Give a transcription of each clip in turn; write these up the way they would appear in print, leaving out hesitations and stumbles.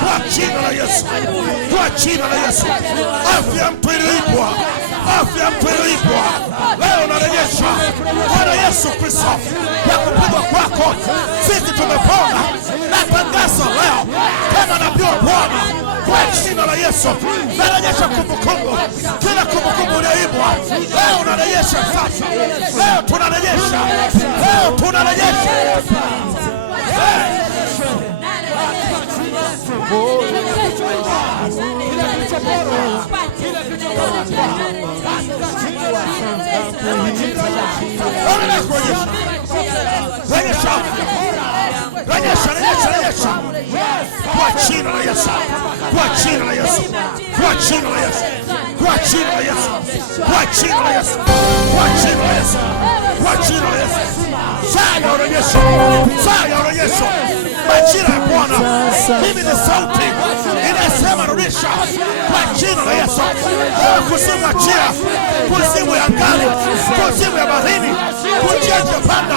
Kwa jina la Yesu, kwa jina la Yesu, afya mtu ilipwa, afya mtu ilipwa leo narejesha. Bwana Yesu Kristo, kwa kupigwa kwako sisi tumepona. Natangaza leo kama nabii wa Bwana, kwa jina la Yesu narejesha kumbukumbu, kila kumbukumbu iliyoibwa leo narejesha sasa. Leo tunarejesha, leo tunarejesha. Rejesha kwa jina la Yesu, kwa jina la Yesu, kwa jina la Yesu, kwa jina la Yesu, kwa jina la Yesu, kwa jina la Yesu, kwa jina la Yesu. Saa ya urejesho, saa ya urejesho, majira ya Bwana. Mimi ni sauti inasema rudisha kwa jina la Yesu. Kuzimu achia, kuzimu ya ngani, kuzimu ya baharini, kujenja panda,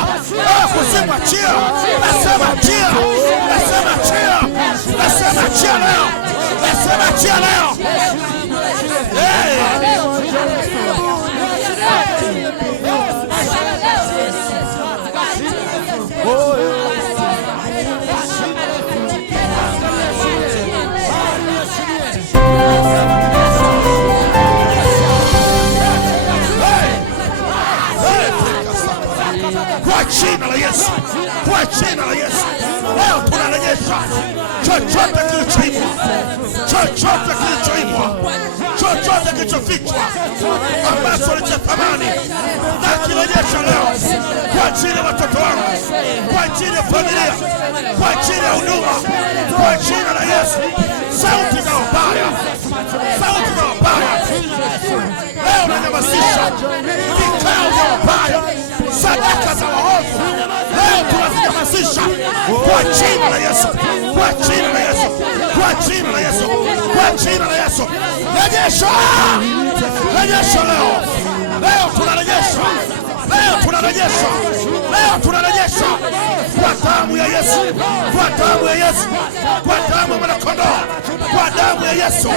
kuzimu achia, nasema achia, nasema achia, nasema achia leo, nasema achia leo. Kwa jina la Yesu, kwa jina la Yesu, leo tunarejesha chochote kilichoibwa, chochote kilichoibwa, chochote kilichofichwa ambacho ni cha thamani, na kirejesha leo kwa ajili ya watoto wangu, kwa ajili ya familia, kwa ajili ya huduma, kwa jina la Yesu. Sauti za ubaya, sauti za ubaya leo nanyamazisha, vikao vya ubaya, sadaka za waovu leo tunazinyamazisha kwa jina la Yesu, kwa jina la Yesu, kwa jina la Yesu, kwa jina la Yesu. Rejesha, rejesha leo, leo tunarejesha, leo tunarejesha, leo tunarejesha kwa damu ya Yesu, kwa damu ya Yesu, kwa damu ya mwanakondoo, kwa damu ya Yesu.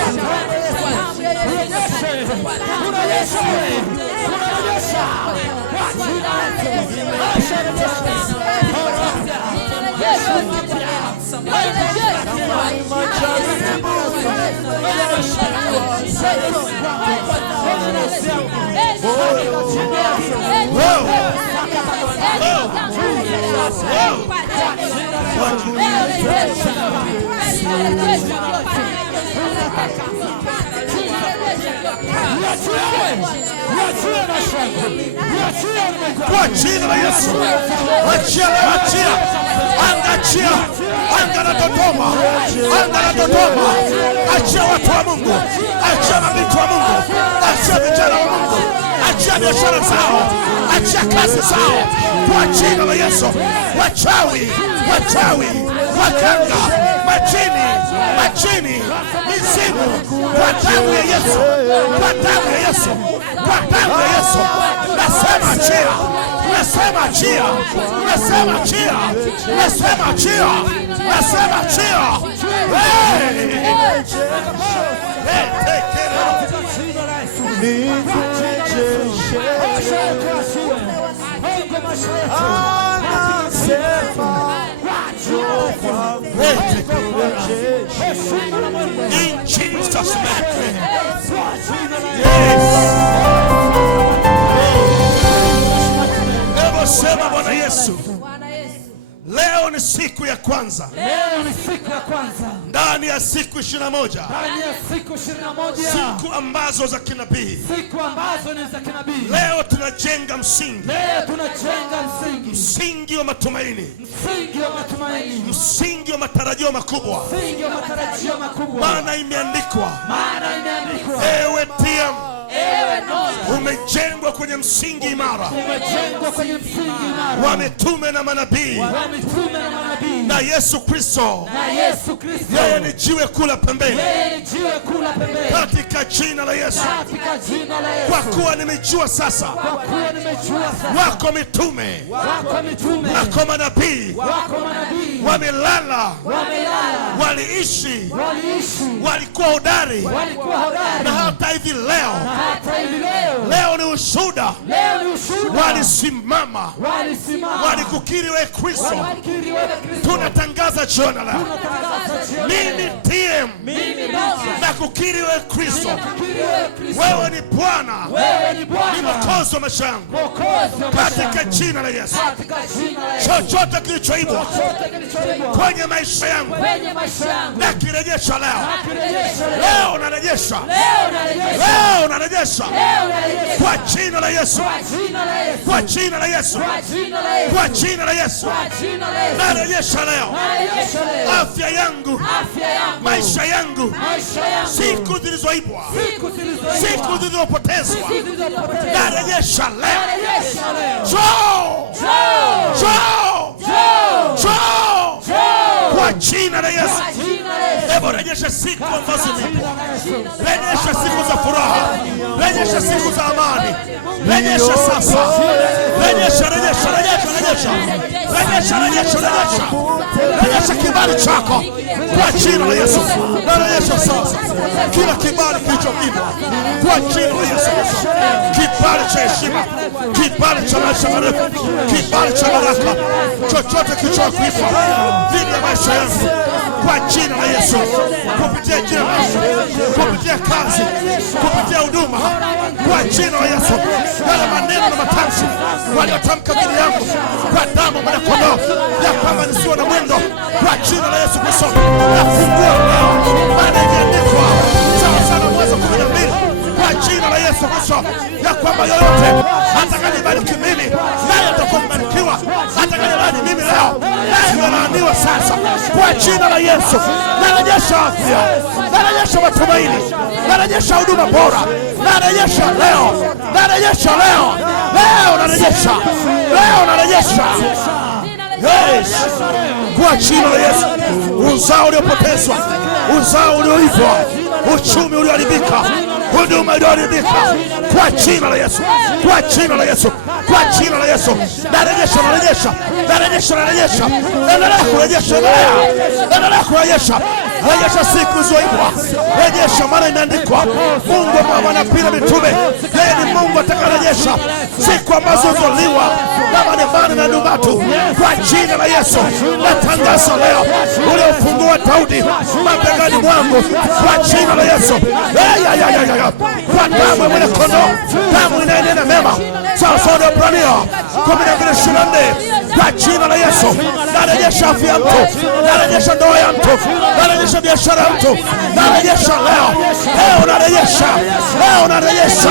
Kwa jina la Yesu, achia leo, achia, anga achia, anga na Dodoma, anga na Dodoma, achia watu wa Mungu, achia mabinti wa Mungu, achia vijana wa Mungu, achia biashara zao, achia kazi zao, kwa jina la Yesu. Wachawi, wachawi, waganga, majini, majini, mizimu, kwa damu ya Yesu, kwa damu ya Yesu, kwa damu ya Yesu. Nasema achia, nasema achia, nasema achia, nasema achia, nasema achia. Take it out. In Jesus' name. Sema Bwana Yesu, leo ni siku ya kwanza, leo ni siku ya kwanza ndani ya siku 21, ndani ya siku 21, siku ambazo za kinabii, siku ambazo ni za kinabii. Leo tunajenga msingi, leo tunajenga msingi, msingi wa matumaini, msingi wa matumaini, msingi wa matarajio makubwa, msingi wa matarajio makubwa. Maana imeandikwa, maana imeandikwa, ewe Tiam, umejengwa kwenye msingi imara wa mitume na manabii na Yesu Kristo. Yeye ni jiwe kula pembeni katika jina la Yesu. Kwa kuwa nimejua sasa wako mitume, wako manabii wamelala, waliishi, walikuwa hodari, na hata hivi leo ni ushuhuda, walisimama, walikukiri wewe Kristo. Tunatangaza jina leo, mimi TM na kukiri wewe Kristo, wewe ni Bwana, ni Mwokozi wa maisha yangu katika jina la Yesu. Chochote kilichoibwa kwenye maisha yangu na kirejesha leo. Leo narejesha, leo narejesha kwa jina la Yesu, kwa jina la Yesu, kwa jina la Yesu. Narejesha leo afya yangu, maisha yangu, siku zilizoibwa, siku zilizopotezwa, narejesha leo. Kwa jina la Yesu. Hebu rejesha siku ambazo zipo, rejesha siku za furaha, rejesha siku za amani, rejesha sasa, rejesha kibali chako kwa jina la Yesu. Rejesha sasa kila kibali kilichoibwa kwa jina la Yesu. Kibali cha heshima, kibali cha maisha marefu, kibali cha baraka, chochote kilichoibwa dhidi ya maisha yangu kwa jina la Yesu, kupitia jina la Yesu, kupitia kazi, kupitia huduma, kwa jina la Yesu. Yale maneno na matamshi waliotamka dhidi yangu kwa damu ya kondoo ya kwamba nisiwe na mwendo, kwa jina la Yesu Kristo nafungua leo. Maana imeandikwa sawa sana Mwanzo 12 kwa jina la Yesu Kristo ya kwamba yoyote atakayenibariki mimi naye atakuwa mbarikiwa, atakayelaani mimi leo naye alaaniwa sasa kwa jina la Yesu. Narejesha afya, narejesha matumaini, narejesha huduma bora, narejesha leo, narejesha leo, leo narejesha, leo narejesha. Yes, kwa jina la Yesu. Uzao uliopotezwa, uzao ulioibwa, uchumi ulioharibika, huduma iliyoharibika, kwa jina la Yesu, kwa jina la Yesu, kwa jina la Yesu. Narejesha, narejesha, narejesha, narejesha, endelea kurejesha, endelea kurejesha. Rejesha siku zilizoibwa, rejesha, maana imeandikwa Mungu wa manabii na mitume, yeye ni Mungu atakayerejesha siku ambazo zilizoibiwa na manevani na ndugu. Kwa jina la Yesu natangaza leo ule ufunguo wa Daudi mabegani mwangu, kwa jina la Yesu. Kwa damu ya mwana kondoo, damu inayenena mema, sawa sawa na Ibrania 12:24. Kwa jina la Yesu narejesha afya ya mtu, narejesha ndoa ya mtu, narejesha biashara ya mtu, narejesha leo, leo narejesha, leo narejesha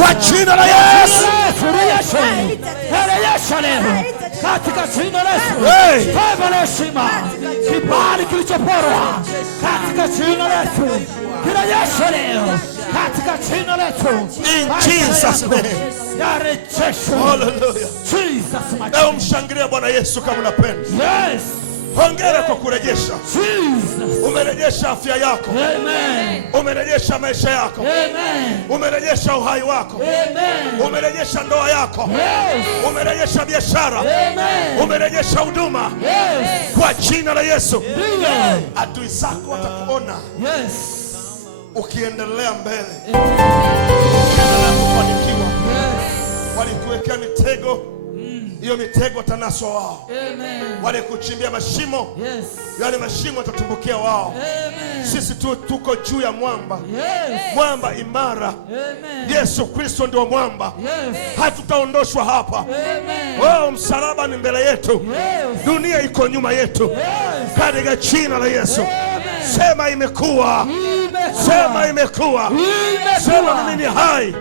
kwa jina la Yesu. Narejesha leo katika jina la Yesu. Baba heshima, kibali kilichoporwa katika jina la Yesu, kirejesha leo katika jina la Yesu. In Jesus name. Hallelujah. Jesus. Leo mshangilie Bwana Yesu kama unapenda. Yes. Hongera kwa kurejesha. Jesus. Umerejesha afya yako. Amen. Umerejesha maisha yako. Amen. Umerejesha uhai wako. Amen. Umerejesha ndoa yako. Yes. Umerejesha biashara. Amen. Umerejesha huduma. Yes. Kwa jina la Yesu. Amen. Adui zako watakuona. Yes. Ukiendelea mbele. Ukiendelea kufanikiwa. Walikuwekea mitego, hiyo mitego tanaswa wao. Amen. Walikuchimbia mashimo, yale mashimo watatumbukia wao. Amen. Sisi tuko juu ya mwamba. Yes. Mwamba imara. Amen. Yesu Kristo ndio mwamba. Yes. Hatutaondoshwa hapa. Amen. Msalaba ni mbele yetu. Yes. Dunia iko nyuma yetu. Yes. Katika jina la Yesu. Amen. Sema imekuwa. Sema imekuwa. Sema mimi ni hai.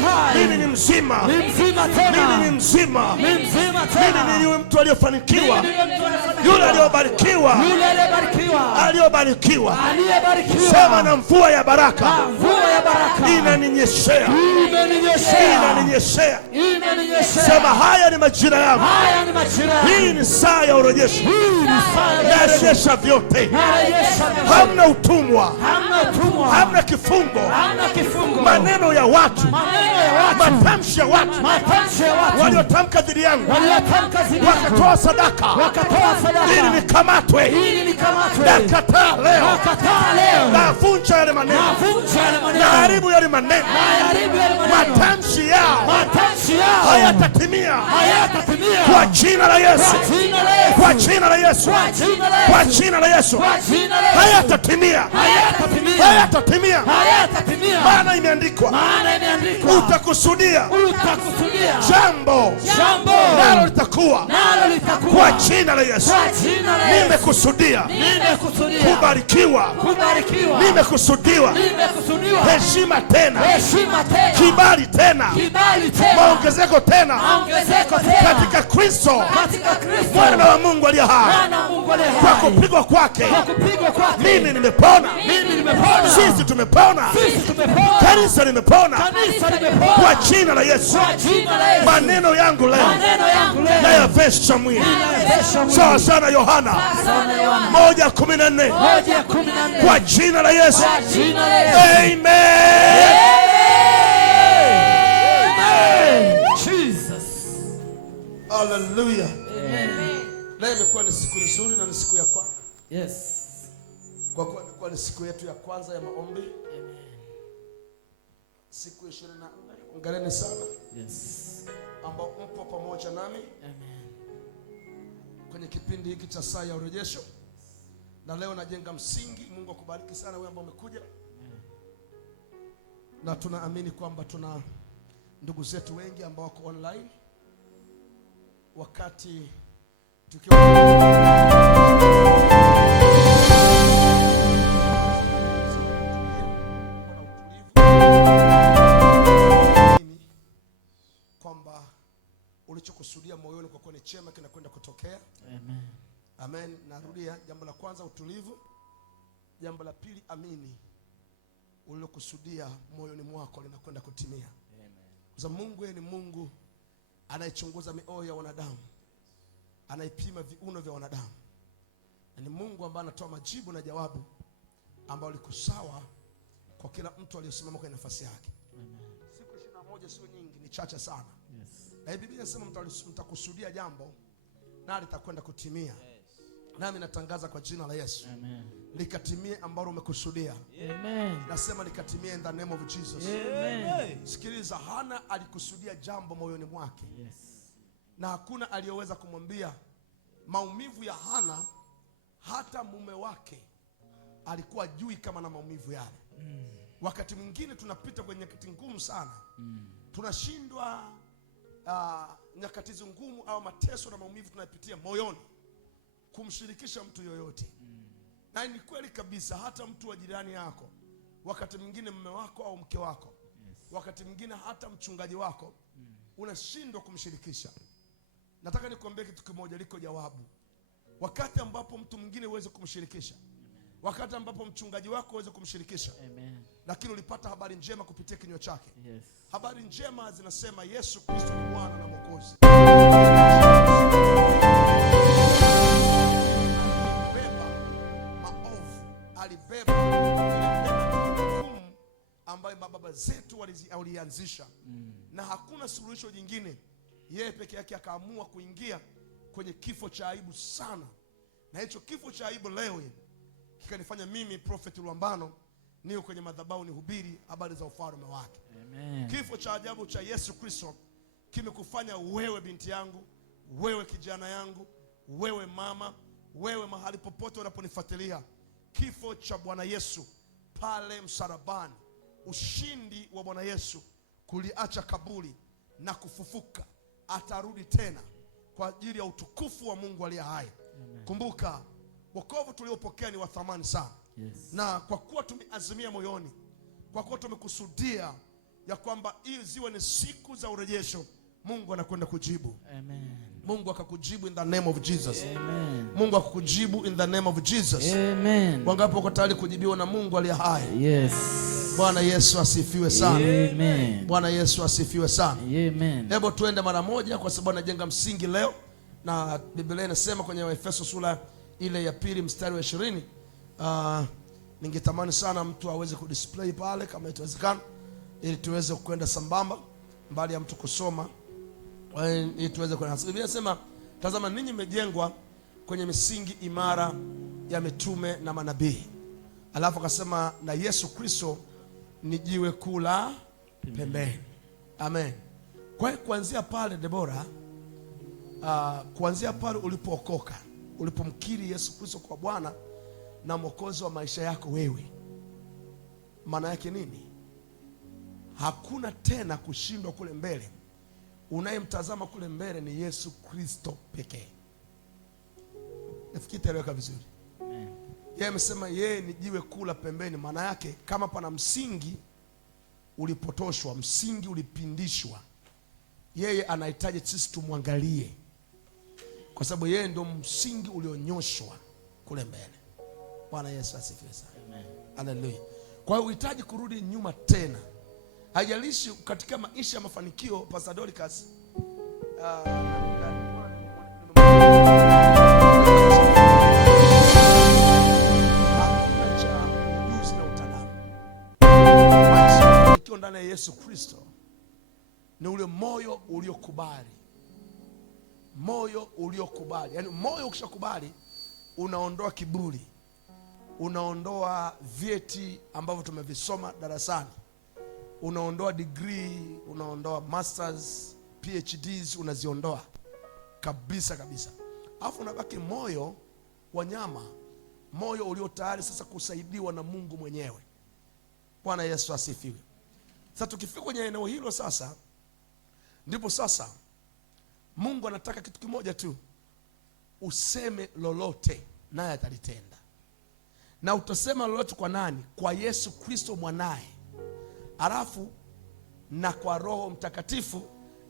hai. Mimi ni mzima. Ni mzima tena. Mimi ni mzima. Ni mzima tena. Mimi ni yule mtu aliyofanikiwa. Mimi ni mtu aliyefanikiwa. Yule aliyobarikiwa. Yule aliyebarikiwa. Aliyobarikiwa. Aliyebarikiwa. Sema na mvua ya baraka. Na mvua ya baraka. Inaninyeshea. Imeninyeshea. Inaninyeshea. Imeninyeshea. Sema haya ni majira yangu. Haya ni majira yangu. Hii ni saa ya urejesho. Hii ni saa ya urejesho. Narejesha vyote. Narejesha vyote. Hamna utumwa. Hamna utumwa. Hamna kifungo. Hamna kifungo. Maneno ya watu. Maneno ya watu. Matamshi ya watu. Matamshi ya watu. Waliotamka dhidi yangu. Waliotamka dhidi yangu. Wakatoa sadaka. Wakatoa sadaka. Ili nikamatwe. Ili nikamatwe. Nakataa leo. Nakataa leo. Navunja yale maneno. Navunja yale maneno. Naharibu yale maneno. Naharibu yale maneno. Matamshi yao. Matamshi yao. Hayatatimia. Hayatatimia. Kwa jina la Yesu. Kwa jina la Yesu. Kwa jina la Yesu. Kwa jina la Yesu. Kwa jina la Yesu. Kwa jina la Yesu. Hayatatimia. Hayatatimia. Hayatatimia. Hayatatimia. Maana imeandikwa. Maana imeandikwa. Utakusudia. Utakusudia. Jambo. Jambo. Nalo litakuwa. Nalo litakuwa. Kwa jina la Yesu. Kwa jina la Yesu. Nimekusudia. Nimekusudia. Kubarikiwa. Kubarikiwa. Nimekusudiwa. Nimekusudiwa. Heshima tena. Heshima tena. Kibali tena. Kibali tena. Maongezeko tena. Maongezeko tena. Katika Kristo. Katika Kristo. Mwana wa Mungu aliye hai. Mwana wa Mungu aliye hai. Kwa kupigwa kwake. Kwa kupigwa kwake. Mimi nimepona. Mimi nimepona. Sisi tumepona. Sisi tumepona. Kanisa limepona. Kanisa limepona. Kwa jina la Yesu. Kwa jina la Yesu. Maneno yangu leo. Maneno yangu leo. Nayavesha mwili. Nayavesha mwili. Sawa sana Yohana. Sana Yohana. 1:14. 1:14. Kwa jina la Yesu. Kwa jina la Yesu. Amen. Amen. Jesus. Hallelujah. Amen. Leo imekuwa ni siku nzuri na ni siku ya kwanza. Yes. Kwa kuwa imekuwa ni siku yetu ya kwanza ya maombi. Amen. Siku 24. Ongereni sana. Yes. Ambao mpo pamoja nami. Amen. Kwenye kipindi hiki cha saa ya urejesho. Na leo najenga msingi. Mungu akubariki sana wewe ambao umekuja. Na tunaamini kwamba tuna ndugu zetu wengi ambao wako online. Wakati tukiwa kwamba ulichokusudia moyoni kwa kuwa ni chema kinakwenda kutokea. Amen. Amen. Narudia, jambo la kwanza utulivu. Jambo la pili amini. Ulilokusudia moyoni mwako linakwenda kutimia. Amen. Kwa sababu Mungu yeye ni Mungu anayechunguza mioyo ya wanadamu. Anaipima viuno vya wanadamu. Na ni Mungu ambaye anatoa majibu na jawabu ambao liko sawa kwa kila mtu aliyesimama kwenye nafasi yake. Amen. Siku 21 sio nyingi, ni chache sana. Yes. Na Biblia inasema mtakusudia jambo na litakwenda kutimia. Yes. Nami natangaza kwa jina la Yesu. Amen. Likatimie ambalo umekusudia. Amen. Nasema likatimie in the name of Jesus. Amen. Sikiliza, Hana alikusudia jambo moyoni mwake. Yes. Na hakuna aliyeweza kumwambia maumivu ya Hana. Hata mume wake alikuwa jui kama na maumivu yale. Wakati mwingine tunapita kwenye nyakati ngumu sana. Tunashindwa nyakati ngumu au mateso na maumivu tunapitia moyoni kumshirikisha mtu yoyote. Na ni kweli kabisa, hata mtu wa jirani yako, wakati mwingine mume wako au mke wako, wakati mwingine hata mchungaji wako, unashindwa kumshirikisha. Nataka nikuambie kitu kimoja, liko jawabu. Wakati ambapo mtu mwingine uweze kumshirikisha, wakati ambapo mchungaji wako uweze kumshirikisha, amen, lakini ulipata habari njema kupitia kinywa chake. Yes. Habari njema zinasema Yesu Kristo ni Bwana na Mwokozi. Alibeba jukumu ambayo mababa zetu walianzisha. Na hakuna suluhisho jingine. Yeye peke yake akaamua kuingia kwenye kifo cha aibu sana. Na hicho kifo cha aibu leo kikanifanya mimi Prophet Lwambano niyo kwenye madhabahu nihubiri habari za ufalme wake. Amen. Kifo cha ajabu cha Yesu Kristo kimekufanya wewe binti yangu, wewe kijana yangu, wewe mama, wewe mahali popote unaponifuatilia, kifo cha Bwana Yesu pale msalabani, ushindi wa Bwana Yesu kuliacha kaburi na kufufuka, atarudi tena kwa ajili ya utukufu wa Mungu aliye hai. Amen. Kumbuka, wokovu tuliopokea ni wa thamani sana. Yes. Na kwa kuwa tumeazimia moyoni, kwa kuwa tumekusudia ya kwamba hii ziwe ni siku za urejesho. Mungu anakwenda kujibu. Amen. Mungu akakujibu in the name of Jesus. Amen. Mungu akakujibu in the name of Jesus. Amen. Wangapi wako tayari kujibiwa na Mungu aliye hai? Yes. Bwana Yesu asifiwe sana. Amen. Bwana Yesu asifiwe sana. Amen. Hebu tuende mara moja, kwa sababu anajenga msingi leo, na Biblia inasema kwenye Efeso sura ile ya 2 mstari wa 20. Ningetamani sana mtu aweze kudisplay pale kama itawezekana, ili tuweze kwenda sambamba mbali ya mtu kusoma, ili tuweze kwenda. Biblia inasema, tazama ninyi mmejengwa kwenye misingi imara ya mitume na manabii. Alafu akasema na Yesu Kristo ni jiwe kuu la pembeni. Amen. Kwa hiyo kuanzia pale Debora, kuanzia pale ulipookoka, ulipomkiri Yesu Kristo kwa Bwana na Mwokozi wa maisha yako wewe, maana yake nini? Hakuna tena kushindwa kule mbele. Unayemtazama kule mbele ni Yesu Kristo pekee. Nafikiri taeleweka vizuri. Yeye amesema yeye ni jiwe kuu la pembeni. Maana yake kama pana msingi ulipotoshwa, msingi ulipindishwa, yeye anahitaji sisi tumwangalie, kwa sababu yeye ndio msingi ulionyoshwa kule mbele. Bwana Yesu asifiwe sana. Amen. Haleluya. Kwa hiyo uhitaji kurudi nyuma tena. Haijalishi katika maisha ya mafanikio, Pastor Dorcas ndani ya Yesu Kristo ni ule moyo uliokubali. Moyo uliokubali. Yaani moyo ukishakubali unaondoa kiburi. Unaondoa vyeti ambavyo tumevisoma darasani. Unaondoa degree, unaondoa masters, PhDs, unaziondoa kabisa kabisa. Alafu unabaki moyo wa nyama, moyo ulio tayari sasa kusaidiwa na Mungu mwenyewe. Bwana Yesu asifiwe. Sasa tukifika kwenye eneo hilo sasa, ndipo sasa Mungu anataka kitu kimoja tu. Useme lolote naye atalitenda. Na utasema lolote kwa nani? Kwa Yesu Kristo mwanae. Alafu na kwa Roho Mtakatifu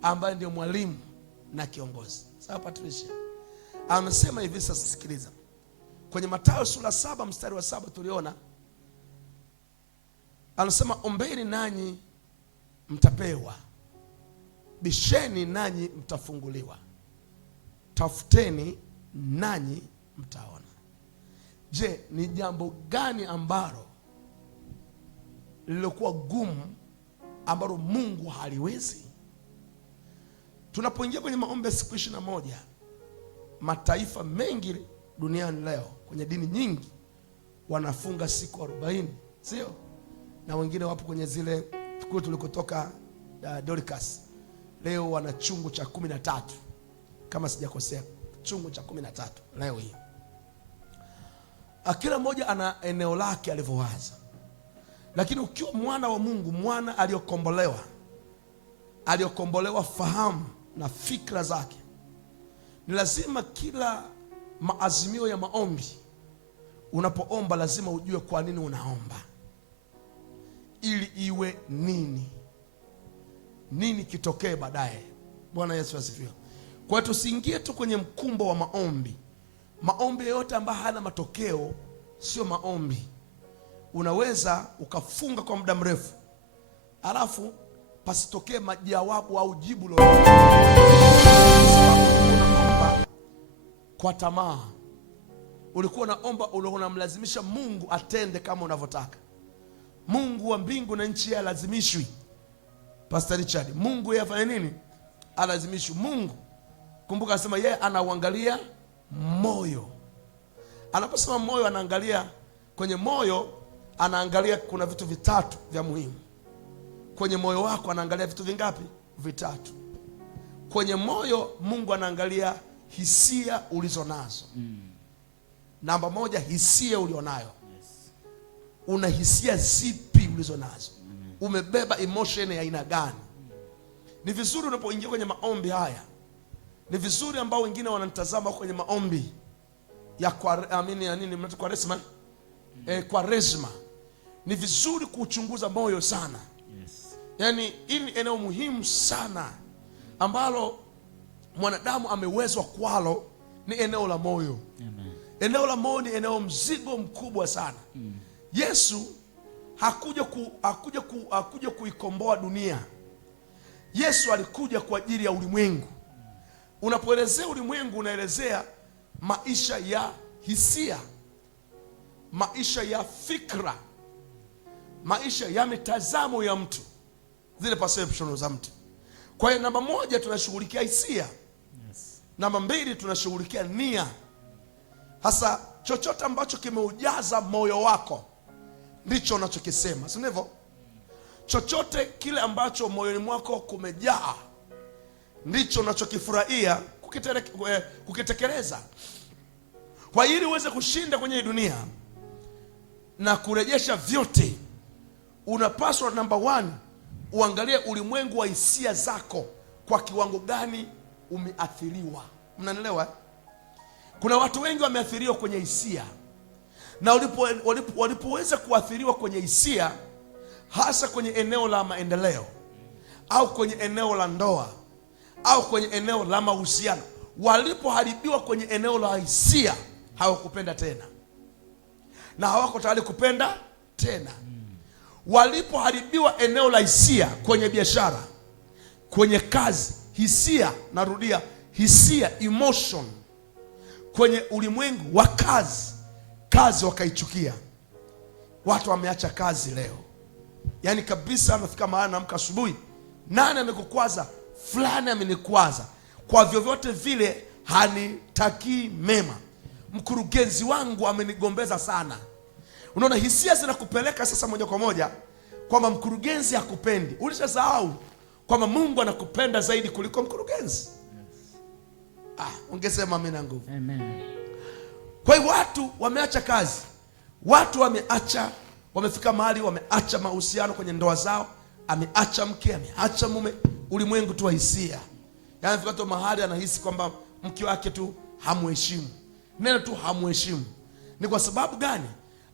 ambaye ndio mwalimu na kiongozi. Sawa Patricia? Anasema hivi sasa, sikiliza. Kwenye Mathayo sura 7 mstari wa 7 tuliona. Anasema ombeni nanyi mtapewa. Bisheni nanyi mtafunguliwa. Tafuteni nanyi mtaona. Je, ni jambo gani ambalo lilokuwa gumu ambalo Mungu haliwezi? Tunapoingia kwenye maombi ya siku 21, mataifa mengi duniani leo kwenye dini nyingi wanafunga siku 40, sio? Na wengine wapo kwenye zile kule tulikotoka Dorcas. Leo wana chungu cha 13 kama sijakosea, chungu cha 13 leo hii. Kila mmoja ana eneo lake alivyowaza. Lakini ukiwa mwana wa Mungu, mwana aliyokombolewa fahamu na fikra zake, ni lazima kila maazimio ya maombi unapoomba lazima ujue kwa nini unaomba, ili iwe nini kitokee baadaye. Bwana Yesu asifiwe. Kwa hiyo tusiingie tu kwenye mkumbo wa maombi. Maombi yote ambayo hana matokeo sio maombi. Unaweza ukafunga kwa muda mrefu, alafu pasitokee majawabu au jibu lolote. Unaomba kwa tamaa. Ulikuwa unaomba, unamlazimisha Mungu atende kama unavyotaka. Mungu wa mbingu na nchi yeye lazimishwi. Pastor Richard, Mungu yeye afanye nini? Alazimishwi. Mungu, kumbuka anasema yeye anauangalia moyo. Anaposema moyo, anaangalia kwenye moyo, anaangalia kuna vitu vitatu vya muhimu. Kwenye moyo wako anaangalia vitu vingapi? Vitatu. Kwenye moyo Mungu anaangalia hisia ulizonazo. Namba 1, hisia ulionayo. Una hisia zipi ulizonazo? Umebeba emotion ya aina gani? Ni vizuri unapoingia kwenye maombi haya. Ni vizuri ambao wengine wanatazama kwenye maombi ya Kwaresma. Ni vizuri kuchunguza moyo sana. Yaani hili ni eneo muhimu sana ambalo mwanadamu amewezwa kwalo, ni eneo la moyo. Amen. Eneo la moyo ni eneo mzigo mkubwa sana. Yesu hakuja kuikomboa dunia. Yesu alikuja kwa ajili ya ulimwengu. Unapoelezea ulimwengu, unaelezea maisha ya hisia, maisha ya fikra, maisha ya mitazamo ya mtu, zile perception za mtu. Kwa hiyo namba moja tunashughulikia hisia. Yes. Namba mbili tunashughulikia nia. Hasa chochote ambacho kimeujaza moyo wako ndicho unachokisema, si ndivyo? Chochote kile ambacho moyoni mwako kumejaa ndicho unachokifurahia kukitekeleza. Kwa ili uweze kushinda kwenye dunia na kurejesha vyote, unapaswa namba 1 uangalie ulimwengu wa hisia zako, kwa kiwango gani umeathiriwa. Mnanielewa? Kuna watu wengi wameathiriwa kwenye hisia, na walipoweza kuathiriwa kwenye hisia, hasa kwenye eneo la maendeleo au kwenye eneo la ndoa au kwenye eneo la mahusiano, walipoharibiwa kwenye eneo la hisia, hawakupenda tena na hawako tayari kupenda tena. Walipoharibiwa eneo la hisia kwenye biashara, kwenye kazi, hisia, narudia, hisia, emotion, kwenye ulimwengu wa kazi wakaichukia. Watu wameacha kazi leo. Yaani kabisa, anafika mahali naamka asubuhi, nani amekukwaza? Fulani amenikwaza, kwa vyovyote vile hanitakii mema. Mkurugenzi wangu amenigombeza sana. Unaona, hisia zinakupeleka sasa moja kwa moja kwamba mkurugenzi hakupendi. Ulishasahau kwamba Mungu anakupenda zaidi kuliko mkurugenzi. Ungesema amina na nguvu. Amen. Kwa hiyo watu wameacha kazi, watu wamefika mahali wameacha mahusiano kwenye ndoa zao, ameacha mke, ameacha mume, ulimwengu tu wa hisia. Yaani fika tu mahali anahisi kwamba mke wake tu hamheshimu, neno tu hamheshimu. Ni kwa sababu gani?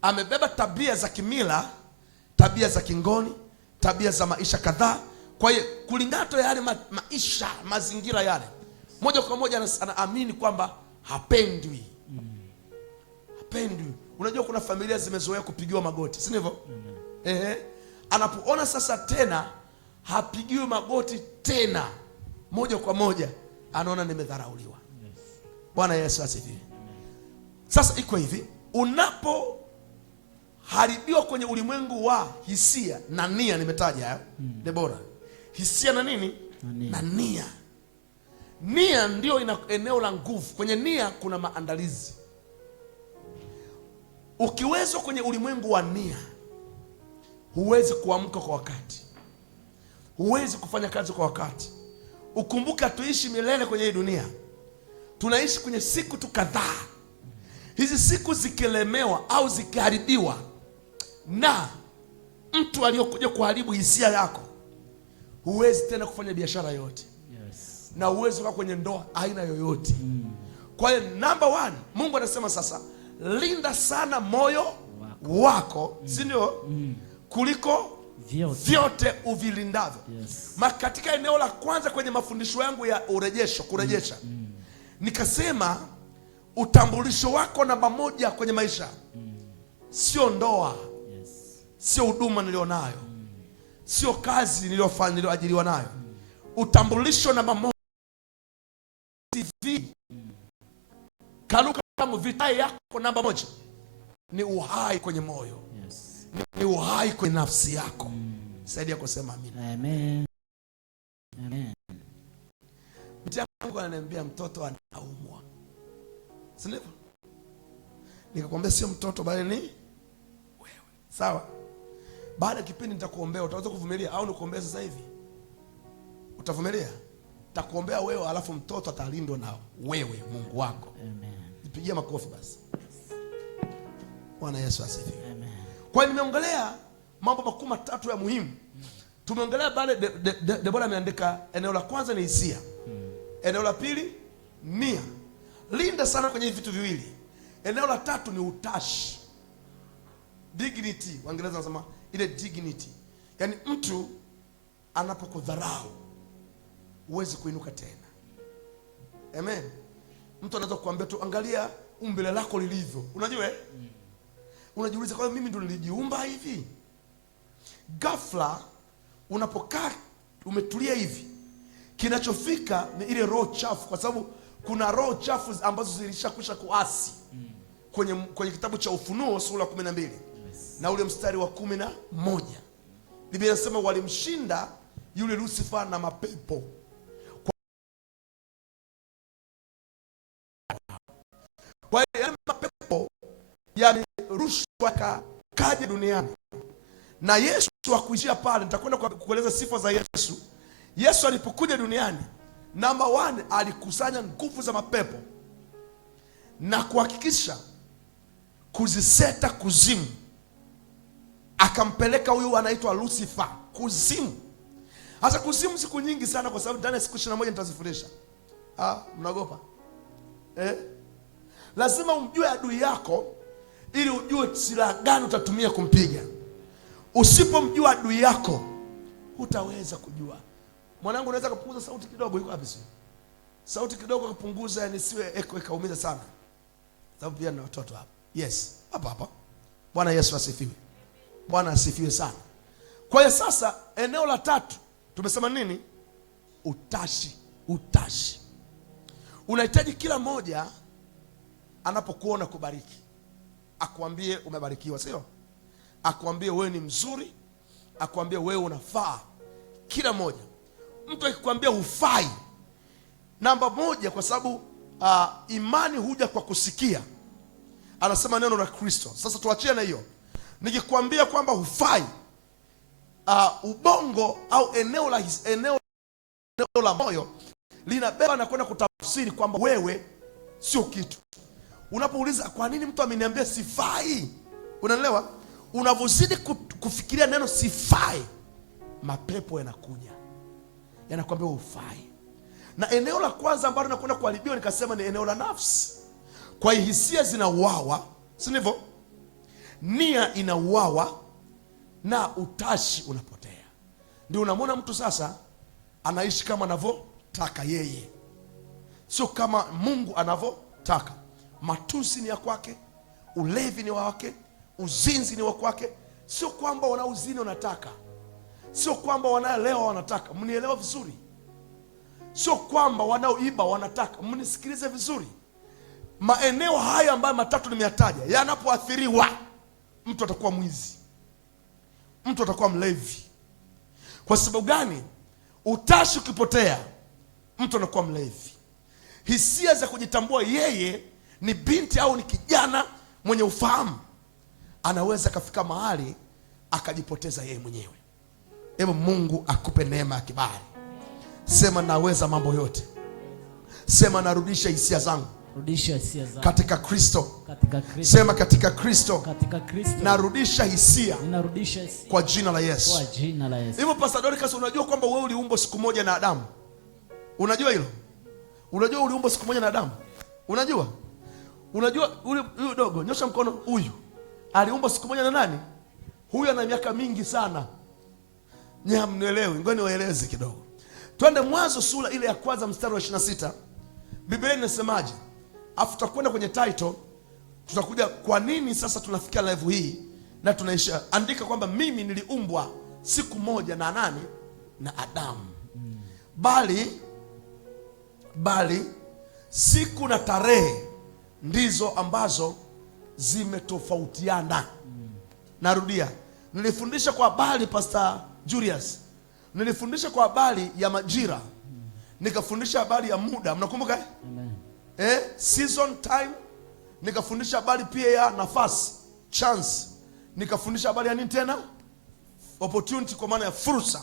Amebeba tabia za kimila, tabia za kingoni, tabia za maisha kadhaa. Kwa hiyo kulingana na yale maisha, mazingira yale, moja kwa moja anaamini kwamba hapendwi. Hapendwi. Unajua kuna familia zimezoea kupigiwa magoti, si ndivyo? Anapoona sasa tena hapigiwi magoti tena, moja kwa moja anaona nimedharauliwa. Bwana Yesu asifiwe. Sasa iko hivi, unapoharibiwa kwenye ulimwengu wa hisia na nia, nimetaja Debora, hisia na nini? Na nia. Nia ndio ina eneo la nguvu. Kwenye nia kuna maandalizi. Ukiwezwa kwenye ulimwengu wa nia, huwezi kuamka kwa wakati, huwezi kufanya kazi kwa wakati. Ukumbuka tuishi milele kwenye hii dunia, tunaishi kwenye siku tu kadhaa. Hizi siku zikilemewa au zikiharibiwa na mtu aliyokuja kuharibu hisia yako, huwezi tena kufanya biashara yote. Yes. Na huwezi kuwa kwenye ndoa aina yoyote. Kwa hiyo number 1, Mungu anasema sasa, linda sana moyo wako, si ndio? Kuliko vyote uvilindavyo. Yes. Katika eneo la kwanza kwenye mafundisho yangu ya kurejesha, nikasema utambulisho wako namba 1 kwenye maisha sio ndoa. Yes. Sio huduma nilionayo, sio kazi nilioajiriwa nayo. Utambulisho namba 1 TV. Kama vita yako namba 1 ni uhai kwenye moyo. Yes. Ni uhai kwenye nafsi yako. Saidia kusema amina. Amen. Amen. Mtangu ananiambia mtoto anaumwa, si ndivyo? Nikakwambia sio mtoto bali ni wewe. Sawa? Baada ya kipindi nitakuombea, utaweza kuvumilia au nikuombea sasa hivi? Utavumilia? Nitakuombea wewe, alafu mtoto atalindwa na wewe, Mungu wako. Amen. Nipigie makofi basi. Bwana Yesu asifiwe. Amen. Kwa hiyo nimeongelea mambo makuu 3 ya muhimu. Tumeongelea pale Debora ameandika, eneo la kwanza ni hisia. Eneo la pili nia. Linda sana kwenye vitu viwili. Eneo la 3 ni utashi. Dignity. Waingereza wanasema ile dignity. Yaani mtu anapokudharau huwezi kuinuka tena. Amen. Mtu anaweza kukuambia tu angalia umbile lako lilivyo. Unajua unajiuliza kwa mimi ndo nilijiumba hivi? Ghafla unapokaa umetulia hivi, kinachofika ni ile roho chafu, kwa sababu kuna roho chafu ambazo zilishakwisha kuasi. Kwenye kitabu cha Ufunuo sura 12 na ule mstari wa 11, Biblia inasema walimshinda yule Lucifer na mapepo. Kwa hiyo mapepo yamerushwa kaje duniani, na Yesu hakuishia pale. Nitakwenda kueleza sifa za Yesu. Yesu alipokuja duniani, number 1, alikusanya nguvu za mapepo na kuhakikisha kuziseta kuzimu. Akampeleka huyu anaitwa Lucifer kuzimu. Hasa kuzimu siku nyingi sana, kwa sababu ndani ya siku 21 nitazifundisha. Mnaogopa? Lazima umjue adui yako ili ujue silaha gani utatumia kumpiga. Usipomjua adui yako hutaweza kujua. Mwanangu, unaweza kupunguza sauti kidogo? Iko wapi? Sauti kidogo kupunguza, yani siwe echo ikaumiza sana, sababu pia na watoto hapa. Yes, hapa. Bwana Yesu asifiwe. Bwana asifiwe sana. Kwa hiyo sasa, eneo la 3 tumesema nini? Utashi. Unahitaji kila moja anapokuona kubariki akuambie umebarikiwa, sio? Akuambie wewe ni mzuri, akuambie wewe unafaa. Kila moja. Mtu akikwambia hufai, namba 1, kwa sababu imani huja kwa kusikia. Anasema neno la Kristo. Sasa tuachie na hiyo. Nikikwambia kwamba hufai, ubongo au eneo la moyo linabeba na kwenda kutafsiri kwamba wewe sio kitu. Unapouliza kwa nini mtu ameniambia sifai, unaelewa? Unavozidi kufikiria neno sifai, mapepo yanakuja yanakwambia hufai. Na eneo la kwanza ambalo nakwenda kuharibiwa nikasema ni eneo la nafsi. Kwa hiyo hisia zinauawa, si ndivyo? Nia inauawa na utashi unapotea. Ndio unamwona mtu sasa anaishi kama anavyotaka yeye, sio kama Mungu anavyotaka. Matusi ni ya kwake, ulevi ni wake, uzinzi ni wa kwake. Sio kwamba wanauzini wanataka, sio kwamba wanaelewa wanataka. Mnielewa vizuri? Sio kwamba wanaoiba wanataka. Mnisikilize vizuri. Maeneo haya ambayo 3 nimeyataja yanapoathiriwa, mtu atakuwa mwizi, mtu atakuwa mlevi. Kwa sababu gani? Utashi ukipotea, mtu anakuwa mlevi. Hisia za kujitambua yeye ni binti au ni kijana mwenye ufahamu, anaweza kafika mahali akajipoteza yeye mwenyewe. Hebu Mungu akupe neema ya kibali. Sema naweza mambo yote. Sema narudisha hisia zangu. Rudisha hisia zangu katika Kristo. Katika Kristo. Sema katika Kristo. Katika Kristo. Narudisha hisia. Ninarudisha hisia kwa jina la Yesu. Kwa jina la Yesu. Hivyo Pastor Dorcas, unajua kwamba wewe uliumbwa siku moja na Adamu? Unajua hilo? Unajua uliumbwa siku moja na Adamu? Unajua? Unajua huyu dogo, nyosha mkono, huyu aliumbwa siku moja na nani? Huyu ana miaka mingi sana. Mnielewi? Ngoja niwaeleze kidogo. Twende Mwanzo sura ile ya 1 mstari wa 26. Biblia inasemaje? Afu tutakwenda kwenye title, tutakuja kwa nini sasa tunafikia level hii na tunaisha. Andika kwamba mimi niliumbwa siku moja na nani? Na Adamu. Bali siku na tarehe ndizo ambazo zimetofautiana. Narudia, nilifundisha kwa habari Pastor Julius, nilifundisha kwa habari ya majira, nikafundisha habari ya muda, mnakumbuka? Season, time. Nikafundisha habari pia ya nafasi, chance. Nikafundisha habari ya nini tena? Opportunity, kwa maana ya fursa.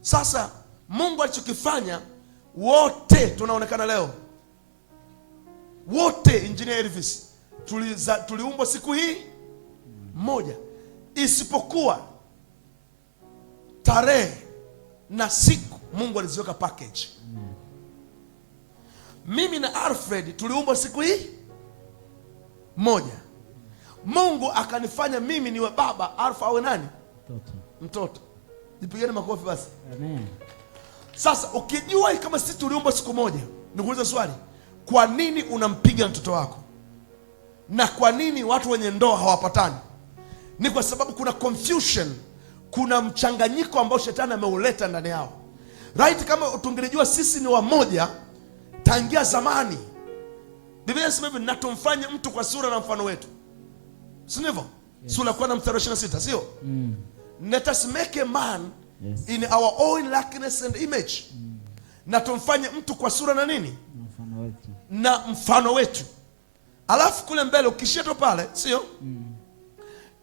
Sasa Mungu alichokifanya, wote tunaonekana leo, wote Engineer Elvis tuliumbwa siku hii moja, isipokuwa tarehe na siku Mungu aliziweka package. Mimi na Alfred tuliumbwa siku hii moja. Mungu akanifanya mimi niwe baba, Alfa awe nani? Mtoto. Jipigeni makofi basi. Amen. Sasa ukijua kama sisi tuliumbwa siku moja, nikuuliza swali, kwa nini unampiga mtoto wako? Na kwa nini watu wenye ndoa hawapatani? Ni kwa sababu kuna confusion, kuna mchanganyiko ambao shetani ameuleta ndani yao. Right, kama tungelijua sisi ni wamoja tangia zamani. Biblia inasema hivi, na tumfanye mtu kwa sura na mfano wetu. Si ndivyo? Yes. Sura kwa mstari wa 26, sio? Let us make a man in our own likeness and image. Na tumfanye mtu kwa sura na nini? Mfano wetu. Na mfano wetu. Alafu kule mbele ukishia tu pale, sio?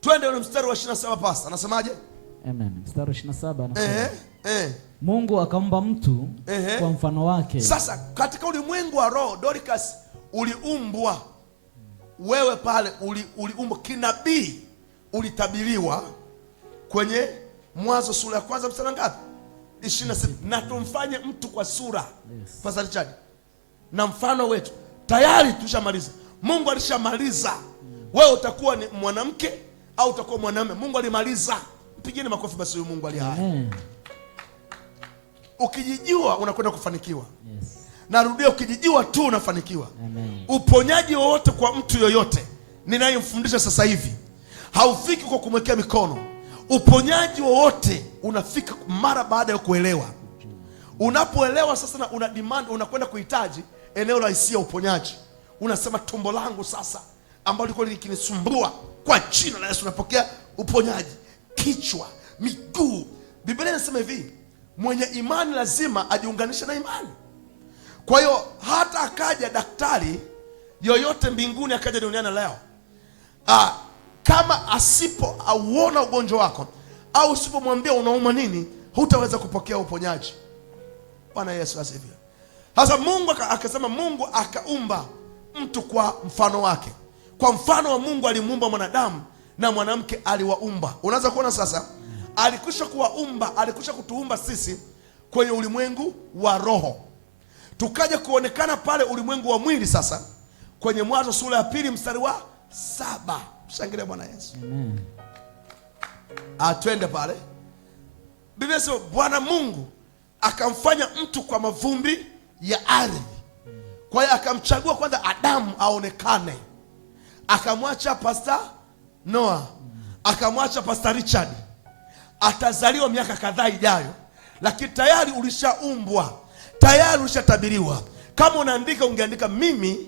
Twende ule mstari wa 27 pasta. Anasemaje? Amen. Mstari wa 27 anasema. Mungu akaumba mtu kwa mfano wake. Sasa katika ulimwengu wa roho, Dorcas, uliumbwa wewe pale, uliumbwa kinabii, ulitabiriwa kwenye Mwanzo sura ya kwanza mstari ngapi? 26. Na tumfanye mtu kwa sura. Pastor Richard. Na mfano wetu. Tayari tushamaliza. Mungu alishamaliza. Wewe utakuwa ni mwanamke au utakuwa mwanamume. Mungu alimaliza. Mpigeni makofi basi huyu Mungu ali hai. Ukijijua unakwenda kufanikiwa. Yes. Narudia, ukijijua tu unafanikiwa. Amen. Uponyaji wowote kwa mtu yoyote ninayemfundisha sasa hivi haufiki kwa kumwekea mikono. Uponyaji wowote unafika mara baada ya kuelewa. Unapoelewa sasa na una demand, unakwenda kuhitaji eneo la hisia uponyaji. Unasema tumbo langu sasa ambalo liko likinisumbua, kwa jina la Yesu napokea uponyaji. Kichwa, miguu. Biblia inasema hivi, mwenye imani lazima ajiunganishe na imani. Kwa hiyo hata akaja daktari yoyote mbinguni akaja duniani leo, kama asipo auona ugonjwa wako au usipomwambia unauma nini, hutaweza kupokea uponyaji. Bwana Yesu asifiwe. Sasa Mungu akasema, Mungu akaumba mtu kwa mfano wake. Kwa mfano wa Mungu alimuumba mwanadamu na mwanamke aliwaumba. Unaanza kuona sasa, alikwisha kuwaumba, alikwisha kutuumba sisi kwenye ulimwengu wa roho. Tukaja kuonekana pale ulimwengu wa mwili sasa kwenye Mwanzo sura ya 2 mstari wa 7. Shangilia Bwana Yesu. Amen. Twende pale. Biblia inasema Bwana Mungu akamfanya mtu kwa mavumbi ya ardhi. Kwa hiyo akamchagua kwanza Adamu aonekane. Akamwacha Pastor Noah. Akamwacha Pastor Richard. Atazaliwa miaka kadhaa ijayo. Lakini tayari ulishaumbwa. Tayari ulishatabiriwa. Kama unaandika ungeandika mimi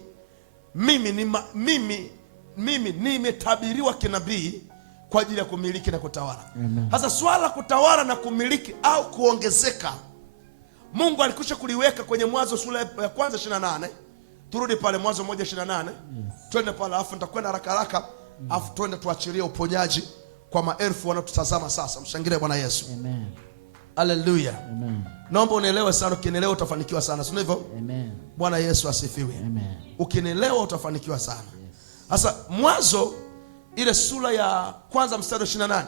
nimetabiriwa kinabii kwa ajili ya kumiliki na kutawala. Sasa swala la kutawala na kumiliki au kuongezeka, Mungu alikwisha kuliweka kwenye Mwanzo sura ya kwanza 28. Turudi pale Mwanzo 1:28. Twende pale afu nitakwenda haraka afu twende tuachilie uponyaji kwa maelfu wanaotutazama sasa. Mshangilie Bwana Yesu. Amen. Haleluya. Amen. Naomba unielewe sana, ukinielewa utafanikiwa sana. Sio hivyo? Amen. Bwana Yesu asifiwe. Amen. Ukinielewa utafanikiwa sana. Sasa Mwanzo ile sura ya kwanza mstari wa 28.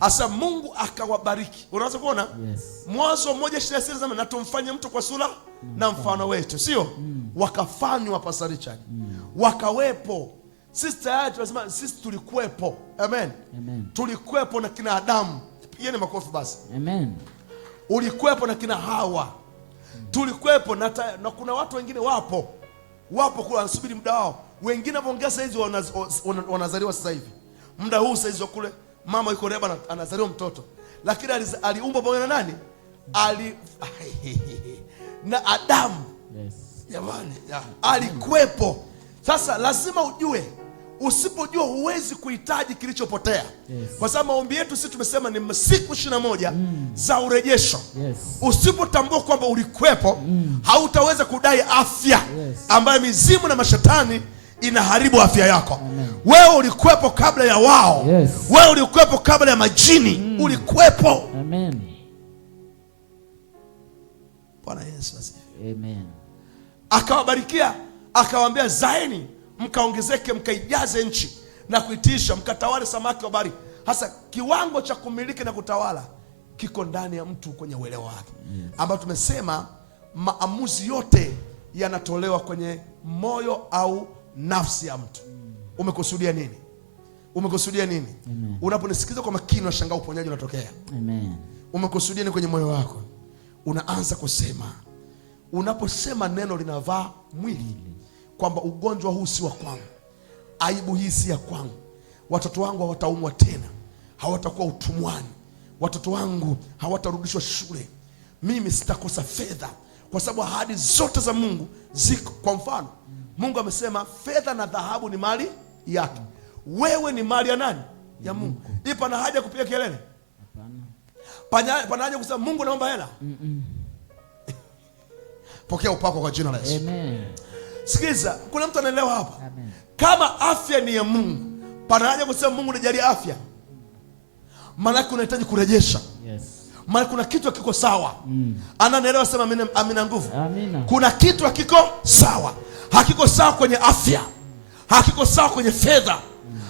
Asa Mungu akawabariki. Unaweza kuona? Yes. Mwanzo 1:26 nasema na tumfanye mtu kwa sura na mfano wetu, sio? Wakafanywa Pastor Richard. Wakawepo. Sisi tayari tunasema sisi tulikuwepo. Amen. Amen. Tulikuwepo na kina Adamu. Pigeni makofi basi. Amen. Ulikuwepo na kina Hawa. Tulikuwepo na kuna watu wengine wapo kule wanasubiri muda wao. Wengine wanaongea sasa hizi wanazaliwa sasa hivi. Muda huu sasa hizi kule mama yuko reba anazaliwa mtoto. Lakini aliumbwa pamoja na nani? Na Adamu. Yes. Jamani, alikuwepo. Sasa lazima ujue. Usipojua huwezi kuhitaji kilichopotea. Yes. Kwa sababu maombi yetu sisi tumesema ni siku 21 za urejesho. Yes. Usipotambua kwamba ulikuwepo, hautaweza kudai afya. Yes. Ambayo mizimu na mashetani inaharibu afya yako. Amen. Wewe ulikuwepo kabla ya wao. Yes. Wewe ulikuwepo kabla ya majini. Ulikuwepo. Amen. Bwana Yesu asifiwe. Amen. Akawabarikia, akawaambia zaeni mkaongezeke, mkaijaze nchi na kuitisha, mkatawale samaki wa bahari. Hasa kiwango cha kumiliki na kutawala kiko ndani ya mtu kwenye uelewa wake. Ambapo tumesema maamuzi yote yanatolewa kwenye moyo au nafsi ya mtu. Umekusudia nini? Umekusudia nini? Unaponisikiza kwa makini unashangaa uponyaji unatokea. Amen. umekusudia ni kwenye moyo wako, unaanza kusema. Unaposema neno linavaa mwili, kwamba ugonjwa huu si wa kwangu, aibu hii si ya kwangu, watoto wangu hawataumwa tena, hawatakuwa utumwani, watoto wangu hawatarudishwa shule, mimi sitakosa fedha, kwa sababu ahadi zote za Mungu ziko. Kwa mfano, Mungu amesema fedha na dhahabu ni mali yake. Wewe ni mali ya nani? Ya Mungu. Ipo na haja kupiga kelele? Hapana. Pana haja kusema Mungu naomba hela? Pokea upako kwa jina la Yesu. Amen. Sikiza, kuna mtu anaelewa hapa? Amen. Kama afya ni ya Mungu, pana haja kusema Mungu nijalie afya? Maana unahitaji kurejesha. Yes. Maana kuna kitu hakiko sawa. Anaelewa, sema amina nguvu. Amina. Kuna kitu hakiko sawa. Hakiko sawa kwenye afya. Hakiko sawa kwenye fedha.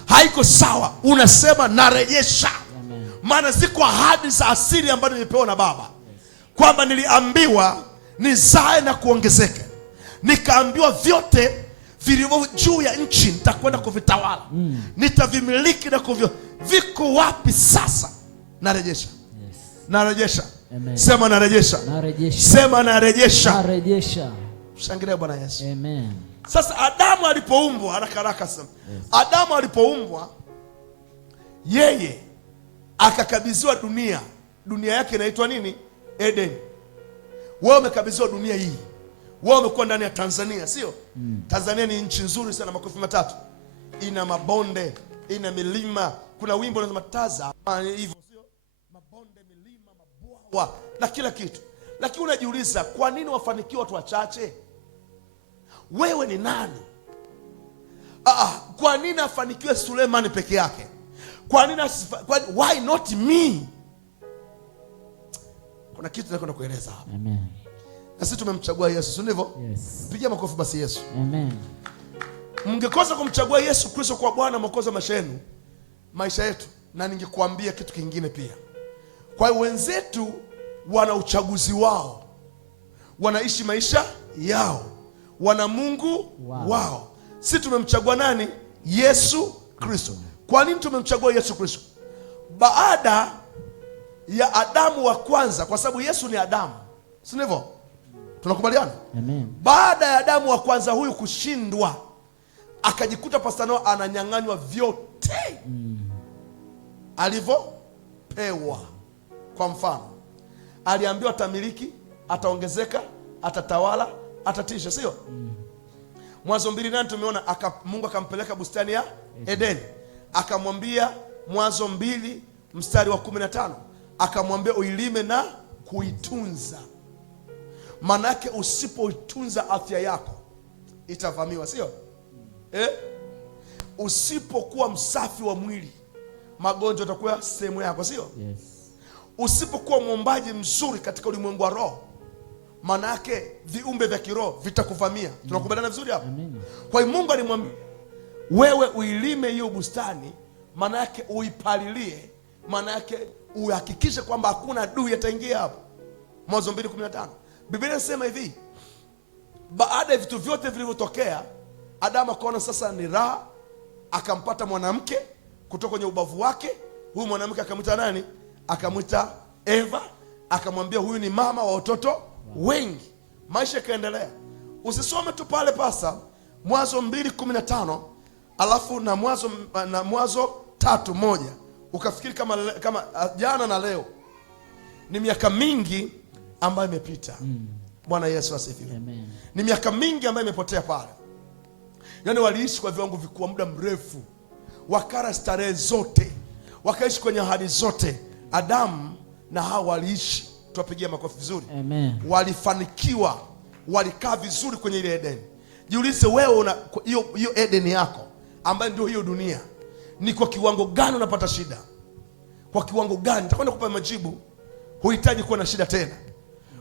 Haiko sawa. Unasema narejesha. Maana ziko ahadi za asili ambazo nilipewa na Baba. Kwamba niliambiwa nizae na kuongezeka. Nikaambiwa vyote vilivyo juu ya nchi nitakwenda kuvitawala. Nitavimiliki na viko wapi sasa? Narejesha. Yes. Narejesha. Amen. Sema narejesha. Narejesha. Sema narejesha. Narejesha. Shangilia Bwana Yesu. Amen. Sasa Adamu alipoumbwa, haraka sema. Yes. Adamu alipoumbwa, yeye akakabidhiwa dunia. Dunia yake inaitwa nini? Eden. Wewe umekabidhiwa dunia hii. Wewe umekuwa ndani ya Tanzania, sio? Tanzania ni nchi nzuri sana, makofi matatu. Ina mabonde, ina milima. Kuna wimbo unasema tazama hivyo, sio? Mabonde, milima, mabwawa na kila kitu. Lakini unajiuliza, kwa nini wafanikiwa watu wachache? Wewe ni nani? Kwa nini afanikiwe Suleiman peke yake? Kwa nini why not me? Kuna kitu nakwenda kueleza hapa. Amen. Na sisi tumemchagua Yesu, si ndivyo? Yes. Pigia makofi basi Yesu. Amen. Mngekosa kumchagua Yesu Kristo kwa Bwana Mwokozi wa maisha yetu, na ningekuambia kitu kingine pia. Kwa hiyo wenzetu wana uchaguzi wao, wanaishi maisha yao, wana Mungu wao. Sisi tumemchagua nani? Yesu Kristo. Kwa nini tumemchagua Yesu Kristo? Baada ya Adamu wa kwanza, kwa sababu Yesu ni Adamu, si ndivyo? Tunakubaliana? Amen. Baada ya Adamu wa kwanza huyu kushindwa, akajikuta Pastor Noah ananyang'anywa vyote alivyopewa. Kwa mfano, aliambiwa atamiliki, ataongezeka, atatawala, atatisha, sio? Mwanzo 2:8 tumeona Mungu akampeleka bustani ya Eden. Akamwambia, Mwanzo 2:15, akamwambia uilime na kuitunza. Manake usipoitunza afya yako itavamiwa, sio? Usipokuwa msafi wa mwili, magonjwa yatakuwa sehemu yako, sio? Yes. Usipokuwa mwombaji mzuri katika ulimwengu wa roho, manake viumbe vya kiroho vitakuvamia. Tunakubaliana vizuri hapo? Kwa hiyo Mungu alimwambia wewe uilime hiyo bustani, manake uipalilie, manake uhakikishe kwamba hakuna adui ataingia hapo. Mwanzo 2:15. Biblia inasema hivi, baada ya vitu vyote vilivyotokea, Adamu akaona sasa ni raha, akampata mwanamke kutoka kwenye ubavu wake. Huyu mwanamke akamwita nani? Akamwita Eva, akamwambia huyu ni mama wa watoto wengi. Maisha yakaendelea. Usisome tu pale pasa Mwanzo 2:15 alafu na Mwanzo 3:1 ukafikiri kama jana na leo. Ni miaka mingi ambayo imepita. Bwana Yesu asifiwe. Amen. Ni miaka mingi ambayo imepotea pale. Yaani waliishi kwa viwango vikubwa muda mrefu, wakara starehe zote, wakaishi kwenye ahadi zote. Adamu na Hawa waliishi, tuwapigia makofi vizuri. Amen. Walifanikiwa, walikaa vizuri kwenye ile Eden. Jiulize wewe, una hiyo Eden yako ambayo ndio hiyo dunia, ni kwa kiwango gani unapata shida? Kwa kiwango gani? Nitakwenda kupa majibu. Huhitaji kuwa na shida tena.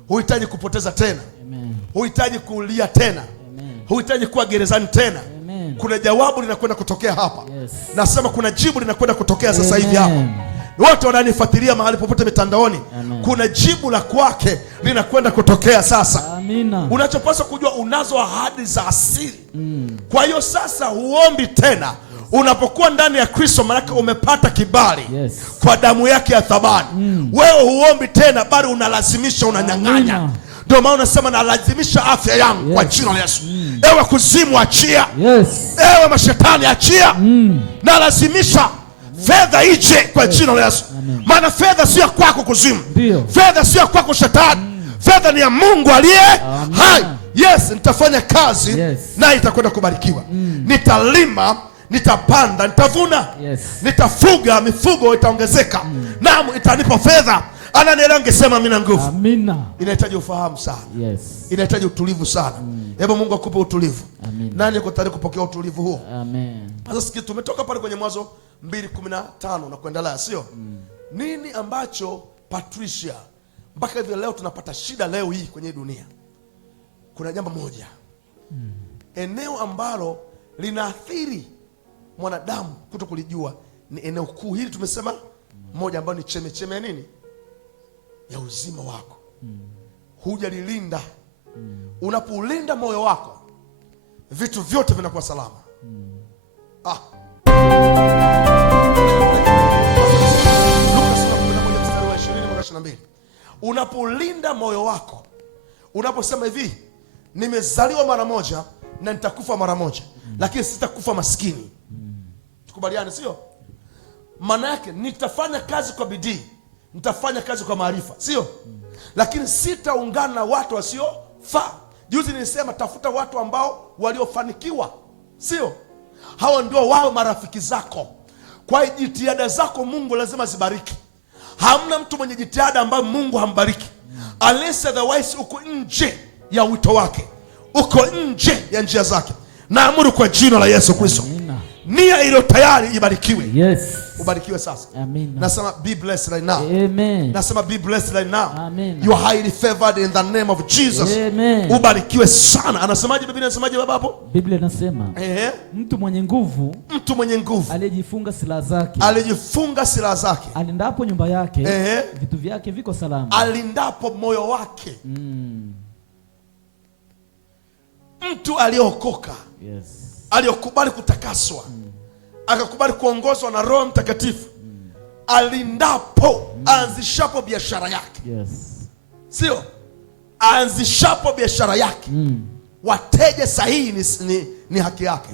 Huhitaji kupoteza tena. Amen. Huhitaji kulia tena. Amen. Huhitaji kuwa gerezani tena. Amen. Kuna jawabu linakwenda kutokea hapa. Yes. Nasema kuna jibu linakwenda kutokea sasa hivi hapa. Wote wananifuatilia mahali popote mitandaoni. Amen. Kuna jibu la kwake linakwenda kutokea sasa. Amina. Unachopaswa kujua, unazo ahadi za asili. Kwa hiyo sasa huombi tena, Unapokuwa ndani ya Kristo maana umepata kibali. Kwa damu yake ya thamani. Wewe huombi tena bali unalazimisha, unanyang'anya. Ndio maana unasema nalazimisha afya yangu kwa jina la Yesu. Ewe kuzimu achia. Ewe mashetani achia. Nalazimisha fedha ije kwa jina la Yesu. Maana fedha sio kwako kuzimu. Fedha sio kwako shetani. Fedha ni ya Mungu aliye hai. Nitafanya kazi na itakwenda kubarikiwa. Nitalima, nitapanda, nitavuna. Nitafuga, mifugo itaongezeka. Naam, itanipa fedha. Ananielewa ngesema mimi na nguvu. Amina. Inahitaji ufahamu sana. Inahitaji utulivu sana. Hebu Mungu akupe utulivu. Nani yuko tayari kupokea utulivu huo? Amen. Sasa sikia, tumetoka pale kwenye Mwanzo 2:15 na kuendelea, sio? Nini ambacho Patricia mpaka hivi leo tunapata shida leo hii kwenye dunia? Kuna jambo moja. Eneo ambalo linaathiri mwanadamu kuto kulijua ni eneo kuu hili tumesema moja, ambalo ni chemecheme ya nini? Ya uzima wako. Hujalilinda. Unapolinda moyo wako, vitu vyote vinakuwa salama. Luka 11:20-22. Unapolinda moyo wako, unaposema hivi, nimezaliwa mara moja na nitakufa mara moja, lakini sitakufa maskini. Tukubaliane, sio? Maana yake nitafanya kazi kwa bidii, nitafanya kazi kwa maarifa, sio? Lakini sitaungana na watu wasiofaa. Juzi nilisema tafuta watu ambao waliofanikiwa, sio? Hao ndio wao marafiki zako. Kwa jitihada zako Mungu lazima zibariki. Hamna mtu mwenye jitihada ambaye Mungu hambariki. Unless otherwise uko nje ya wito wake, uko nje ya njia zake. Naamuru kwa jina la Yesu Kristo, nia iliyo tayari ibarikiwe. Ubarikiwe sasa. Nasema be blessed right now. Nasema be blessed right now. You are highly favored in the name of Jesus. Ubarikiwe sana. Anasemaje Biblia? Anasemaje baba hapo? Biblia inasema mtu mwenye nguvu, aliyejifunga silaha zake, alindapo nyumba yake, vitu vyake viko salama. Alindapo moyo wake. Mtu aliyeokoka, aliyokubali kutakaswa, akakubali kuongozwa na Roho Mtakatifu, alindapo, anzishapo biashara yake, sio? Anzishapo biashara yake, wateja sahihi ni haki yake.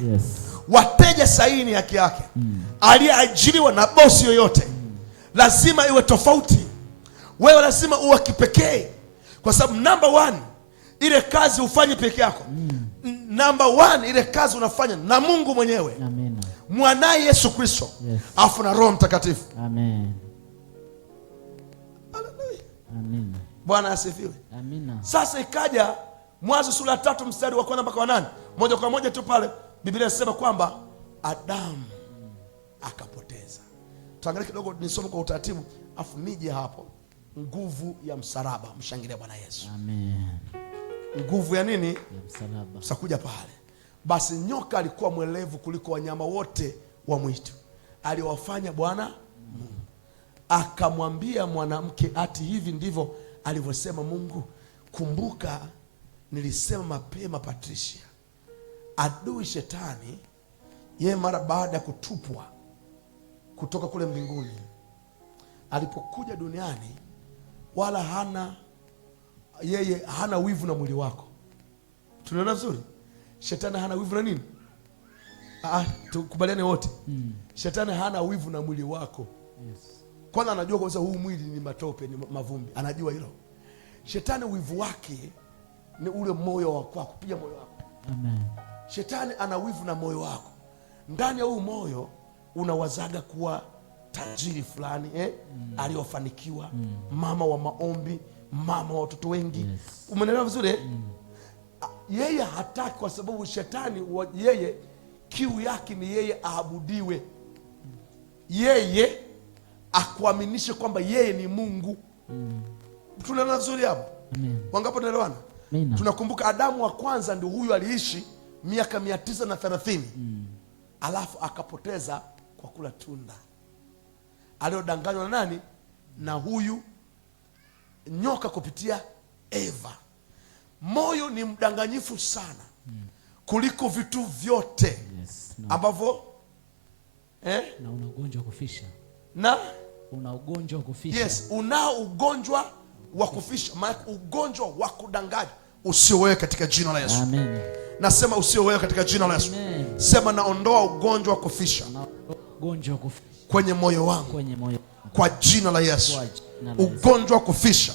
Wateja sahihi ni haki yake. Aliyeajiriwa na bosi yoyote lazima iwe tofauti. Wewe lazima uwe kipekee, kwa sababu number one, ile kazi ufanye peke yako. Number one, ile kazi unafanya na Mungu mwenyewe. Mwanae Yesu Kristo, afu na Roho Mtakatifu. Bwana asifiwe. Sasa ikaja Mwanzo sura ya 3 mstari wa 1 mpaka wa 8. Moja kwa moja tu pale Biblia inasema kwamba Adamu akapoteza. Tuangalie kidogo, nisome kwa utaratibu afu nije hapo. Nguvu ya msalaba. Mshangilie Bwana Yesu. Nguvu ya nini? Ya msalaba. Tutakuja pale. Basi nyoka alikuwa mwelevu kuliko wanyama wote wa mwitu aliwafanya Bwana Mungu. Akamwambia mwanamke, ati hivi ndivyo alivyosema Mungu? Kumbuka nilisema mapema, Patricia, adui shetani, yeye mara baada ya kutupwa kutoka kule mbinguni, alipokuja duniani, wala hana wivu na mwili wako. Tunaona vizuri? Shetani hana wivu na nini? Tukubaliane wote. Shetani hana wivu na mwili wako. Kwanza anajua kwa sababu huu mwili ni matope, ni mavumbi. Anajua hilo. Shetani wivu wake ni ule moyo wako, kupiga moyo wako. Shetani ana wivu na moyo wako. Ndani ya huu moyo unawazaga kuwa tajiri fulani, aliyofanikiwa, mama wa maombi, mama wa watoto wengi. Umeelewa vizuri? Yeye hataki, kwa sababu shetani yeye kiu yake ni yeye aabudiwe. Yeye akuaminishe kwamba yeye ni Mungu. Tunaona vizuri hapo? Wangapo tunaelewana? Tunakumbuka Adamu wa kwanza ndio huyu aliishi miaka 930. Alafu akapoteza kwa kula tunda. Aliodanganywa na nani? Na huyu nyoka kupitia Eva. Moyo ni mdanganyifu sana kuliko vitu vyote ambavyo Na una ugonjwa wa kufisha. Na una ugonjwa wa kufisha. Yes, unao ugonjwa wa kufisha, maana ugonjwa wa kudanganya usiowewe katika jina la Yesu. Amen. Nasema usiowewe katika jina la Yesu. Amen. Sema naondoa ugonjwa wa kufisha. Ugonjwa wa kufisha kwenye moyo wangu. Kwenye moyo. Kwa jina la Yesu. Ugonjwa wa kufisha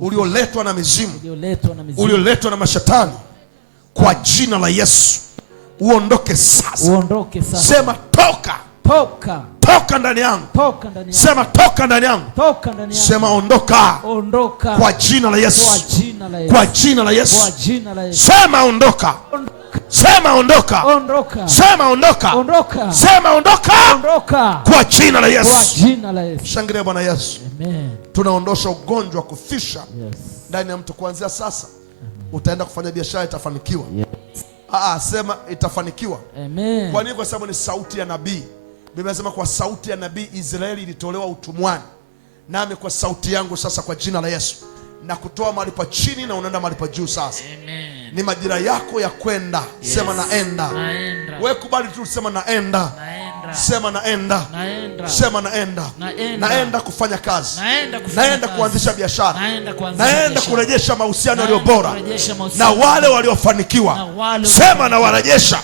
ulioletwa na mizimu, ulioletwa na mashetani, kwa jina la Yesu uondoke sasa. Uondoke sasa. Sema toka. Toka. Toka ndani yangu. Toka ndani yangu. Sema toka ndani yangu. Toka ndani yangu. Sema ondoka. Ondoka. Kwa jina la Yesu. Kwa jina la Yesu. Kwa jina la Yesu. Kwa jina la Yesu. Sema ondoka. Sema ondoka. Ondoka. Sema ondoka. Ondoka. Sema ondoka. Ondoka. Kwa jina la Yesu. Kwa jina la Yesu. Shangilia Bwana Yesu. Amen. Tunaondosha ugonjwa wa kufisha ndani ya mtu kuanzia sasa. Utaenda kufanya biashara, itafanikiwa. Sema itafanikiwa. Amen. Kwa nini? Kwa sababu ni sauti ya nabii. Biblia inasema kwa sauti ya nabii Israeli ilitolewa utumwani. Nami kwa sauti yangu sasa, kwa jina la Yesu, na kutoa mahali pa chini na unaenda mahali pa juu sasa. Amen. Ni majira yako ya kwenda. Sema naenda. Naenda. Wewe kubali tu, sema naenda. Naenda. Sema naenda. Naenda. Sema naenda. Naenda. Naenda kufanya kazi. Naenda kuanzisha biashara. Naenda kurejesha mahusiano yaliyo bora na wale waliofanikiwa. Sema na warejesha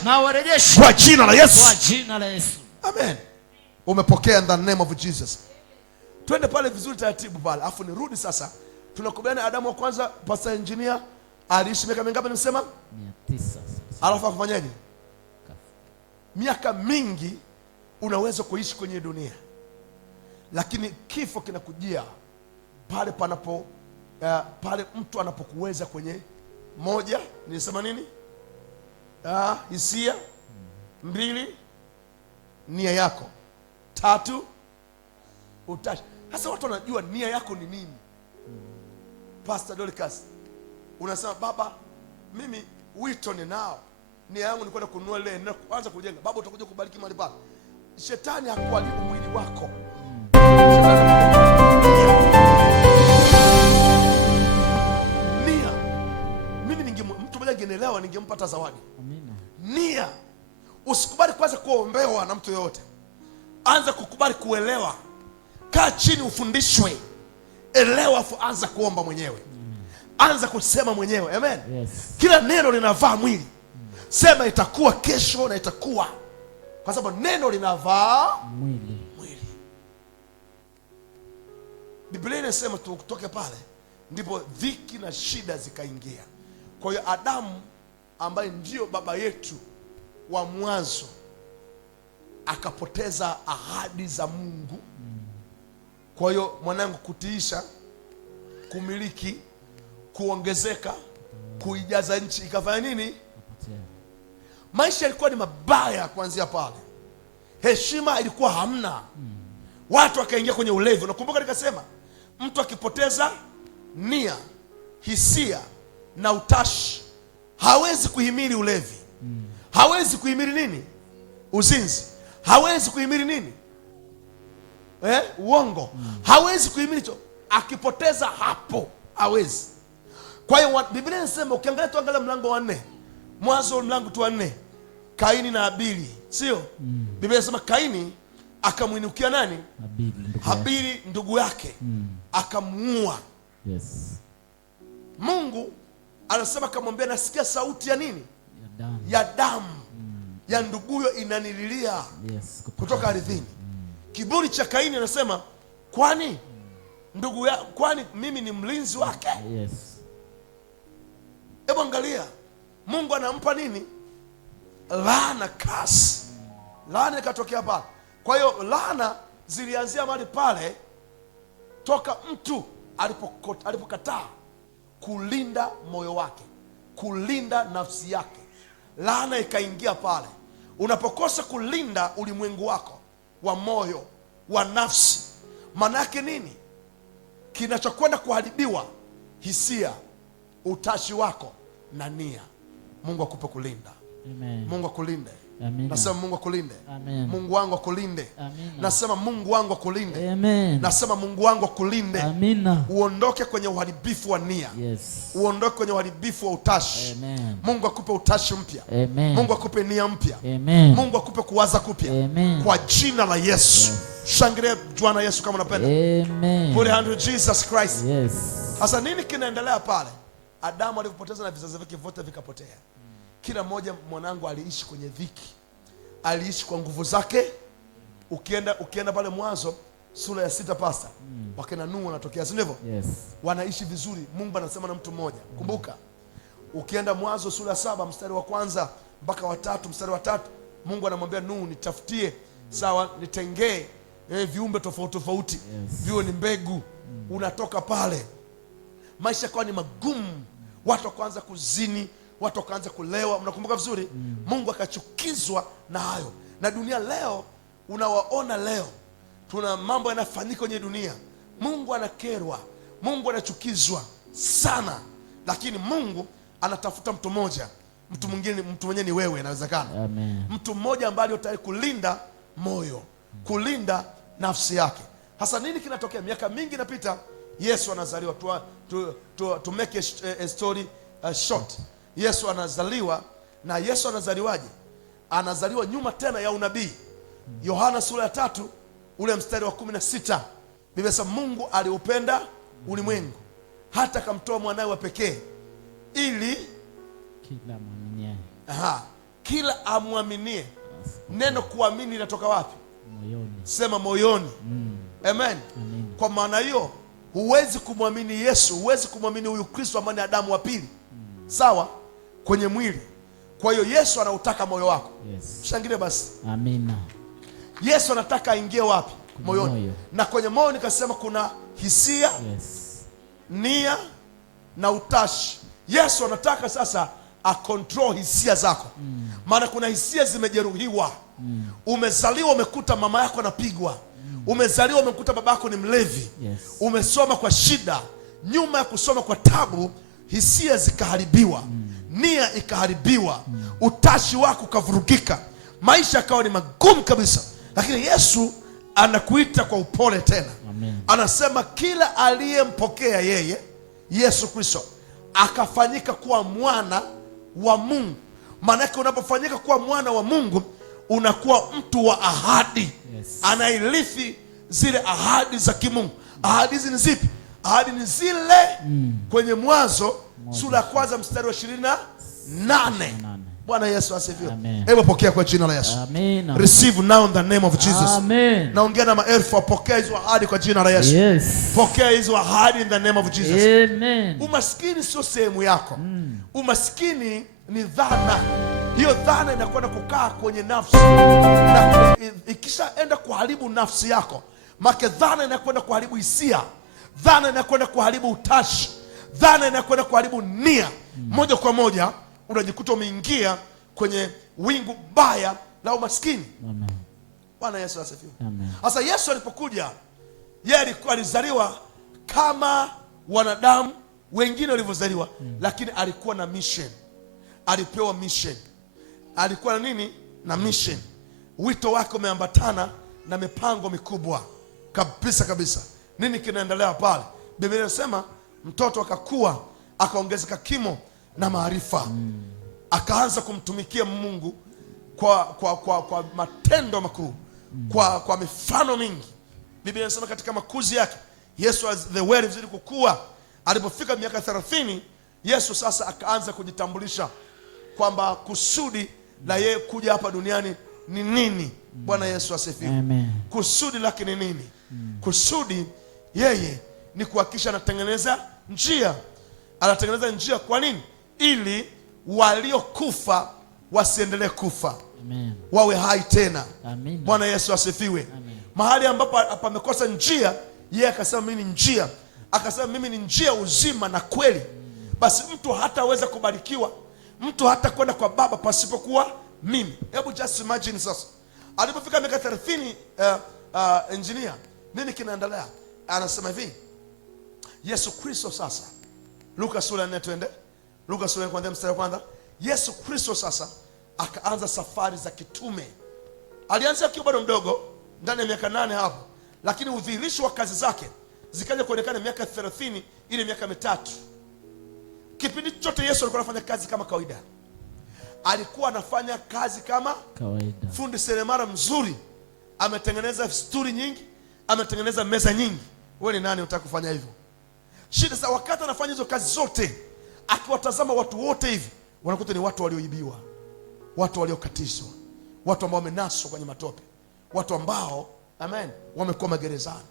kwa jina la Yesu. Kwa jina la Yesu. Amen. Umepokea in the name of Jesus. Twende pale vizuri taratibu pale. Afu nirudi sasa. Tunakubaliana Adamu wa kwanza, Pastor Engineer, aliishi miaka mingapi nimesema? 900. Alafu akafanyaje? Miaka mingi unaweza kuishi kwenye dunia, lakini kifo kinakujia pale panapo pale mtu anapokuweza kwenye moja, nilisema nini? Hisia. 2, nia yako. 3, utashi. Sasa watu wanajua nia yako ni nini. Pastor Dorcas, unasema baba, mimi wito ninao, nia yangu ni kwenda kununua ile na kuanza kujenga. Baba, utakuja kubariki mahali pale. Shetani hakuharibu mwili wako. Nia. Mimi mtu mmoja angenielewa, ningempata zawadi. Amina. Nia. Usikubali kwanza kuombewa na mtu yoyote. Anza kukubali kuelewa. Kaa chini ufundishwe. Elewa afu anza kuomba mwenyewe. Anza kusema mwenyewe. Amen. Yes. Kila neno linavaa mwili. Sema itakuwa kesho na itakuwa. Kwa sababu neno linavaa mwili. Biblia inasema tutoke pale ndipo dhiki na shida zikaingia. Kwa hiyo Adamu ambaye ndio baba yetu wa mwanzo akapoteza ahadi za Mungu. Kwa hiyo mwanangu, kutiisha, kumiliki, kuongezeka, kuijaza nchi ikafanya nini? Maisha yalikuwa ni mabaya kuanzia pale. Heshima ilikuwa hamna. Watu wakaingia kwenye ulevi. Unakumbuka nikasema mtu akipoteza nia, hisia na utashi hawezi kuhimili ulevi. Hawezi kuhimili nini? Uzinzi. Hawezi kuhimili nini? Uongo. Hawezi kuhimili hicho. Akipoteza hapo hawezi. Kwa hiyo Biblia inasema, ukiangalia tuangalia mlango wa 4. Mwanzo mlango tu wa 4. Kaini na Habili, sio? Biblia inasema Kaini akamwinukia nani? Habili ndugu yake. Akamuua. Yes. Mungu anasema, akamwambia nasikia sauti ya nini? Ya damu. Ya nduguyo inanililia. Yes. Kutoka ardhini. Kiburi cha Kaini anasema, kwani kwani mimi ni mlinzi wake? Yes. Hebu angalia, Mungu anampa nini? Laana, kasi. Laana ikatokea pale. Kwa hiyo laana zilianzia mahali pale toka mtu alipokataa kulinda moyo wake, kulinda nafsi yake. Laana ikaingia pale. Unapokosa kulinda ulimwengu wako wa moyo, wa nafsi, maana yake nini? Kinachokwenda kuharibiwa hisia, utashi wako na nia. Mungu akupe kulinda. Amen. Mungu akulinde. Amina. Nasema Mungu akulinde. Amen. Mungu wangu akulinde. Amina. Nasema Mungu wangu akulinde. Amen. Nasema Mungu wangu akulinde. Amina. Uondoke kwenye uharibifu wa nia. Yes. Uondoke kwenye uharibifu wa utashi. Amen. Mungu akupe utashi mpya. Amen. Mungu akupe nia mpya. Amen. Mungu akupe kuwaza kupya. Amen. Kwa jina la Yesu. Yes. Shangilia Bwana Yesu kama unapenda. Amen. Put a hand with Jesus Christ. Yes. Sasa nini kinaendelea pale? Adamu alipopoteza na vizazi vyake vyote vikapotea. Kila mmoja mwanangu aliishi kwenye dhiki. Aliishi kwa nguvu zake. Ukienda pale Mwanzo sura ya 6 pasta. Wakina Nuhu wanatokea, si ndivyo? Yes. Wanaishi vizuri. Mungu anasema na mtu mmoja. Kumbuka. Ukienda Mwanzo sura ya 7 mstari wa 1 mpaka wa 3 mstari wa 3, Mungu anamwambia Nuhu, nitafutie, sawa, nitengee viumbe tofauti tofauti. Yes. Viwe ni mbegu. Unatoka pale. Maisha yakawa ni magumu. Watu wakaanza kuzini, watu wakaanza kulewa. Mnakumbuka vizuri? Mungu akachukizwa na hayo. Na dunia leo, unawaona leo, tuna mambo yanafanyika kwenye dunia. Mungu anakerwa, Mungu anachukizwa sana. Lakini Mungu anatafuta mtu mmoja. Mtu mwingine, mtu mwenyewe ni wewe, inawezekana. Amen. Mtu mmoja ambaye tayari kulinda moyo, kulinda nafsi yake. Hasa nini kinatokea? Miaka mingi inapita, Yesu anazaliwa. To make a story short. Yesu anazaliwa, na Yesu anazaliwaje? Anazaliwa nyuma tena ya unabii. Yohana sura ya 3 ule mstari wa 16. Biblia inasema Mungu aliupenda ulimwengu hata akamtoa mwanawe wa pekee ili kila amwaminie. Neno kuamini linatoka wapi? Moyoni. Sema moyoni. Amen. Kwa maana hiyo huwezi kumwamini Yesu, huwezi kumwamini huyu Kristo ambaye ni Adamu wa pili, sawa, kwenye mwili. Kwa hiyo Yesu anautaka moyo wako. Yes. Shangilie basi. Amina. Yesu anataka aingie wapi? Moyoni. Na kwenye moyo nikasema kuna hisia, yes, nia na utashi. Yesu anataka sasa akontrol hisia zako. Maana kuna hisia zimejeruhiwa. Umezaliwa umekuta mama yako anapigwa. Umezaliwa umekuta baba yako ni mlevi. Yes. Umesoma kwa shida. Nyuma ya kusoma kwa tabu, hisia zikaharibiwa. Nia ikaharibiwa. Utashi wako ukavurugika. Maisha yakawa ni magumu kabisa. Lakini Yesu anakuita kwa upole tena. Amen. Anasema kila aliyempokea yeye, Yesu Kristo, akafanyika kuwa mwana wa Mungu. Maana yake unapofanyika kuwa mwana wa Mungu, unakuwa mtu wa ahadi. Yes. Anairithi zile ahadi za kimungu. Ahadi hizi ni zipi? Ahadi ni zile kwenye Mwanzo sura ya 1 mstari wa 28. Bwana Yesu asifiwe. Hebu pokea kwa jina la Yesu. Amen. Receive now in the name of Jesus. Amen. Naongea na maelfu, pokea hizo ahadi kwa jina la Yesu. Yes. Pokea hizo ahadi in the name of Jesus. Amen. Umaskini sio sehemu yako. Umaskini ni dhana. Hiyo dhana inakwenda kukaa kwenye nafsi. Na ikishaenda kuharibu nafsi yako, make dhana inakwenda kuharibu hisia. Dhana inakwenda kuharibu utashi. Dhana inakwenda kuharibu nia. Moja kwa moja unajikuta umeingia kwenye wingu baya la umaskini. Amen. Bwana Yesu asifiwe. Amen. Sasa Yesu alipokuja, yeye alizaliwa kama wanadamu wengine walivyozaliwa, lakini alikuwa na mission. Alipewa mission. Alikuwa na nini? Na mission. Wito wake umeambatana na mipango mikubwa kabisa kabisa. Nini kinaendelea pale? Biblia inasema mtoto akakua, akaongezeka kimo na maarifa. Akaanza kumtumikia Mungu kwa matendo makuu, kwa mifano mingi. Biblia inasema katika makuzi yake Yesu, the word ilizidi kukua. Alipofika miaka 30, Yesu sasa akaanza kujitambulisha kwamba kusudi la yeye kuja hapa duniani ni nini. Bwana Yesu asifiwe. Amen. Kusudi lake ni nini? Kusudi yeye ni kuhakikisha anatengeneza njia. Anatengeneza njia kwa nini? Ili waliokufa wasiendelee kufa. Amen. Wawe hai tena. Amen. Bwana Yesu asifiwe. Amen. Mahali ambapo pamekosa njia, yeye akasema mimi ni njia. Akasema mimi ni njia, uzima na kweli. Basi mtu hataweza kubarikiwa, mtu hata kwenda kwa Baba pasipokuwa mimi. Hebu just imagine sasa. Alipofika miaka 30, engineer, nini kinaendelea? Anasema hivi, Yesu Kristo sasa, Luka sura 4 twende. Luka sura ya 1 mstari wa 1. Yesu Kristo sasa akaanza safari za kitume. Alianza akiwa bado mdogo, ndani ya miaka 8 hapo, lakini udhihirisho wa kazi zake zikaja kuonekana miaka 30, ile miaka 3. Kipindi chote Yesu alikuwa anafanya kazi kama kawaida. Alikuwa anafanya kazi kama kawaida. Fundi seremala mzuri, ametengeneza sturi nyingi, ametengeneza meza nyingi. Wewe ni nani unataka kufanya hivyo? Shida za wakati anafanya hizo kazi zote, akiwatazama watu wote hivi, wanakuta ni watu walioibiwa, watu waliokatizwa, watu ambao wamenaswa kwenye matope, watu ambao amen wamekuwa magerezani.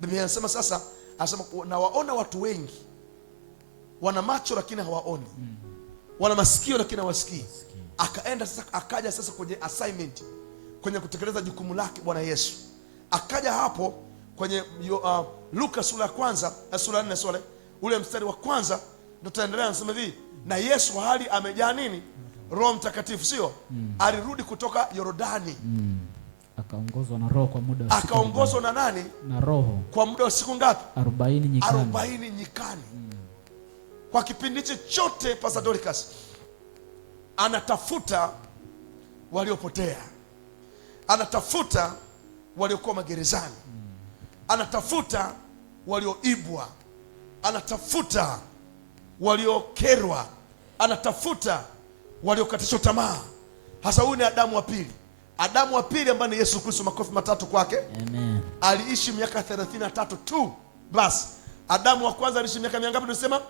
Biblia inasema sasa, anasema na waona watu wengi wana macho lakini hawaoni, wana masikio lakini hawasikii. Akaenda sasa, akaja sasa kwenye assignment, kwenye kutekeleza jukumu lake Bwana Yesu. Akaja hapo kwenye Luka sura ya kwanza, sura 4 ule mstari wa kwanza, ndio tutaendelea. Anasema hivi, na Yesu hali amejaa nini? Roho Mtakatifu, sio? Alirudi kutoka Yordani. Akaongozwa na Roho kwa muda wa siku. Akaongozwa na nani? Na Roho. Kwa muda wa siku ngapi? 40 nyikani. 40 nyikani. Kwa kipindi chote Pastor Dorcas anatafuta waliopotea, anatafuta waliokuwa magerezani, anatafuta walioibwa, anatafuta waliokerwa, anatafuta waliokatishwa tamaa. Hasa huyu ni Adamu wa pili. Adamu wa pili ambaye ni Yesu Kristo, makofi matatu kwake. Amen. Aliishi miaka 33 tu. Basi Adamu wa kwanza aliishi miaka mingapi? Tunasema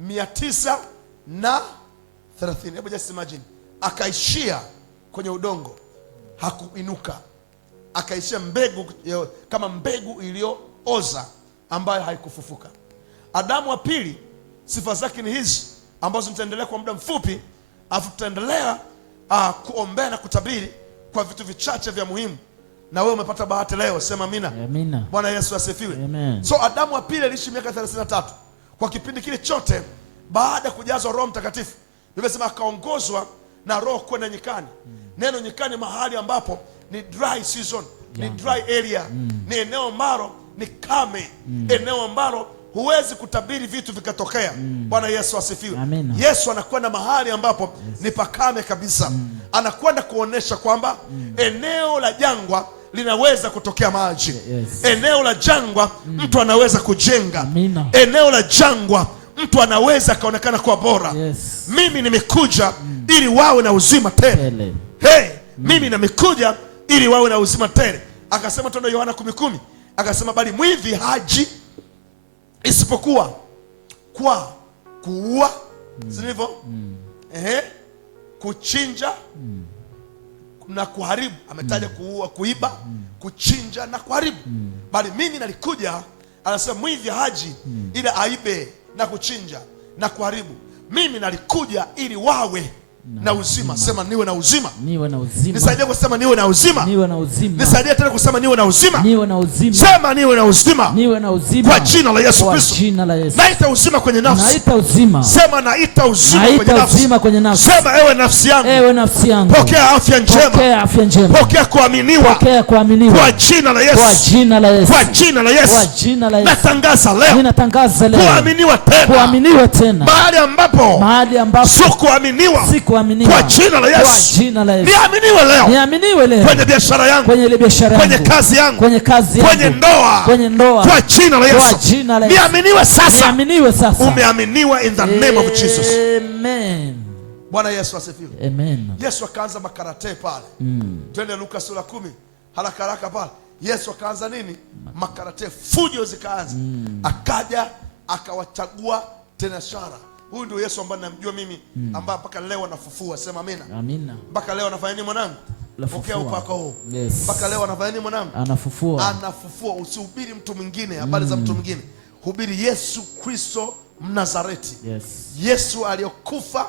930. Hebu just imagine, akaishia kwenye udongo, hakuinuka, akaishia mbegu kama mbegu iliyooza ambayo haikufufuka. Adamu wa pili sifa zake ni hizi ambazo nitaendelea kwa muda mfupi, afu tutaendelea kuombea na kutabiri kwa vitu vichache vya muhimu. Na wewe umepata bahati leo, sema amina. Amina. Bwana Yesu asifiwe. Amen. So Adamu wa pili aliishi miaka 33. Kwa kipindi kile chote, baada ya kujazwa Roho Mtakatifu, Biblia inasema akaongozwa na Roho kwenda nyikani. Neno nyikani mahali ambapo ni dry season, ni dry area, ni eneo ambalo ni kame, eneo ambalo huwezi kutabiri vitu vikatokea. Bwana Yesu asifiwe. Yesu anakwenda mahali ambapo ni pakame kabisa. Anakwenda kuonesha kwamba eneo la jangwa linaweza kutokea maji. Eneo la jangwa mtu anaweza kujenga. Eneo la jangwa mtu anaweza kaonekana kuwa bora. Mimi nimekuja ili wawe na uzima tele. Hey, mimi nimekuja ili wawe na uzima tele. Akasema tendo Yohana 10:10, akasema bali mwivi haji isipokuwa kwa kuua, sivyo? Kuchinja na kuharibu. Ametaja kuua, kuiba, kuchinja na kuharibu. Bali mimi nalikuja, anasema mwivi haji ila aibe na kuchinja na kuharibu. Mimi nalikuja ili wawe na uzima. Sema niwe na uzima. Niwe na uzima. Nisaidie kusema niwe na uzima. Niwe na uzima. Nisaidie tena kusema niwe na uzima. Niwe na uzima. Sema niwe na uzima. Niwe na uzima. Kwa jina la Yesu Kristo. Kwa jina la Yesu. Naita uzima kwenye nafsi. Naita uzima. Sema naita uzima kwenye nafsi. Naita uzima kwenye nafsi. Sema ewe nafsi yangu. Ewe nafsi yangu. Pokea afya njema. Pokea afya njema. Pokea kuaminiwa. Pokea kuaminiwa. Kwa jina la Yesu. Kwa jina la Yesu. Kwa jina la Yesu. Kwa jina la Yesu. Natangaza leo. Ninatangaza leo. Kuaminiwa tena. Kuaminiwa tena. Mahali ambapo sikuaminiwa. Kwa jina la Yesu. Kwa jina la Yesu. Niaminiwe leo. Niaminiwe leo. Kwenye biashara yangu. Kwenye ile biashara yangu. Kwenye kazi yangu. Kwenye kazi yangu. Kwenye ndoa. Kwenye ndoa. Kwa jina la Yesu. Kwa jina la Yesu. Niaminiwe sasa. Niaminiwe sasa. Umeaminiwa in the name of Jesus. Amen. Bwana Yesu asifiwe. Amen. Yesu akaanza makarate pale. Twende Luka sura 10. Haraka haraka pale. Yesu akaanza nini? Makarate. Fujo zikaanza. Akaja akawachagua tena shara. Huyu ndio Yesu ambaye namjua mimi, ambaye mpaka leo anafufua. Sema amina. Amina. Mpaka leo anafanya nini mwanangu? Pokea upako huu. Yes. Mpaka leo anafanya nini mwanangu? Anafufua. Anafufua. Usihubiri mtu mwingine, habari za mtu mwingine. Hubiri Yesu Kristo Mnazareti. Yes. Yesu aliyokufa,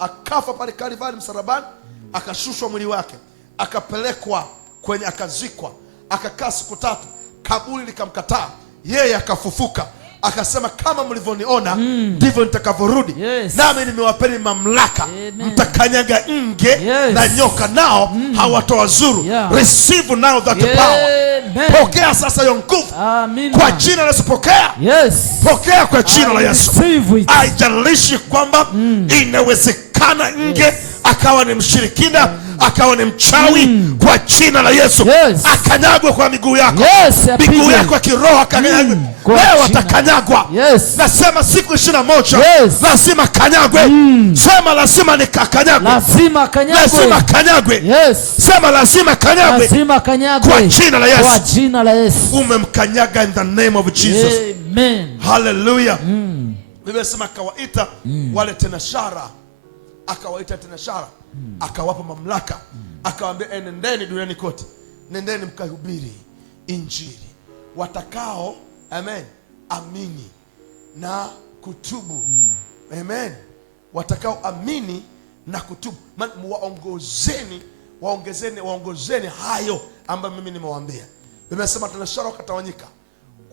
akafa pale Kalvari msalabani, akashushwa mwili wake, akapelekwa kwenye, akazikwa, akakaa siku 3, kaburi likamkataa, yeye akafufuka. Akasema kama mlivyoniona ndivyo nitakavyorudi. Yes. Nami nimewapeni mamlaka. Mtakanyaga nge na nyoka, nao hawatawazuru. Receive now that power. Pokea sasa hiyo nguvu. Kwa jina la Yesu. Pokea. Yes. Pokea kwa jina la Yesu. Haijalishi kwamba inawezekana nge akawa ni mshirikina, akawa ni mchawi, kwa jina la Yesu akanyagwe kwa miguu yako. Miguu yako ya kiroho akanyagwe. Leo atakanyagwa. Nasema siku 21 lazima kanyagwe. Sema lazima nikakanyagwe. Lazima kanyagwe. Lazima kanyagwe. Sema lazima kanyagwe. Lazima kanyagwe. Kwa jina la Yesu. Kwa jina la Yesu. Umemkanyaga in the name of Jesus. Amen. Hallelujah. Biblia inasema akawaita wale tenashara. Akawaita tenashara. Akawapa mamlaka. Akawaambia nendeni duniani kote. Nendeni mkahubiri injili. Watakao amen amini na kutubu. Amen. Watakao amini na kutubu. Waongozeni hayo ambayo mimi nimewaambia. Biblia inasema tenashara wakatawanyika.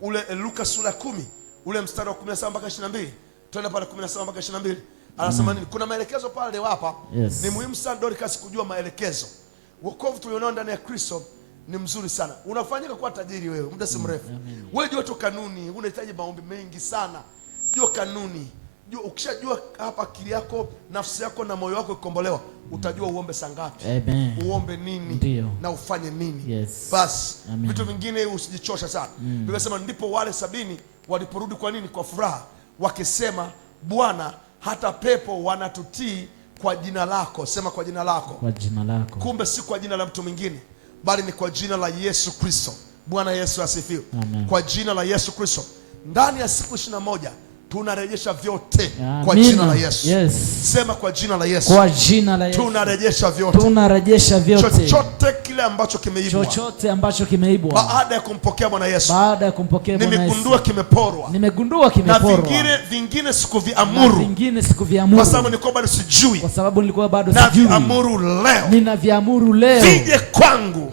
Ule Luka sura 10 ule mstari wa 17 mpaka 22. Twenda pale 17 mpaka 22. Anasema nini? Kuna maelekezo pale hapa. Ni muhimu sana Dorcas kujua maelekezo. Wokovu tulionao ndani ya Kristo ni mzuri sana. Unafanyika kuwa tajiri wewe muda si mrefu. Wewe jua tu kanuni, unahitaji maombi mengi sana. Jua kanuni. Jua ukishajua hapa akili yako, nafsi yako na moyo wako ikombolewa, utajua uombe saa ngapi. Uombe nini. Ndiyo. Na ufanye nini. Basi vitu vingine usijichosha sana. Biblia inasema ndipo wale 70 waliporudi kwa nini? Kwa furaha, wakisema Bwana, hata pepo wanatutii kwa jina lako. Sema kwa jina lako. Kwa jina lako. Kumbe si kwa jina la mtu mwingine, bali ni kwa jina la Yesu Kristo. Bwana Yesu asifiwe. Kwa jina la Yesu Kristo. Ndani ya siku 21 tunarejesha vyote. Kwa jina la Yesu. Sema kwa jina la Yesu. Kwa jina la Yesu. Tunarejesha vyote. Tunarejesha vyote. Chochote kile ambacho kimeibwa. Chochote ambacho kimeibwa. Baada ya kumpokea Bwana Yesu. Baada ya kumpokea Bwana Yesu. Nimegundua kimeporwa. Na vingine sikuviamuru. Kwa sababu nilikuwa bado sijui. Na viamuru leo. Ninaviamuru leo. Vije kwangu.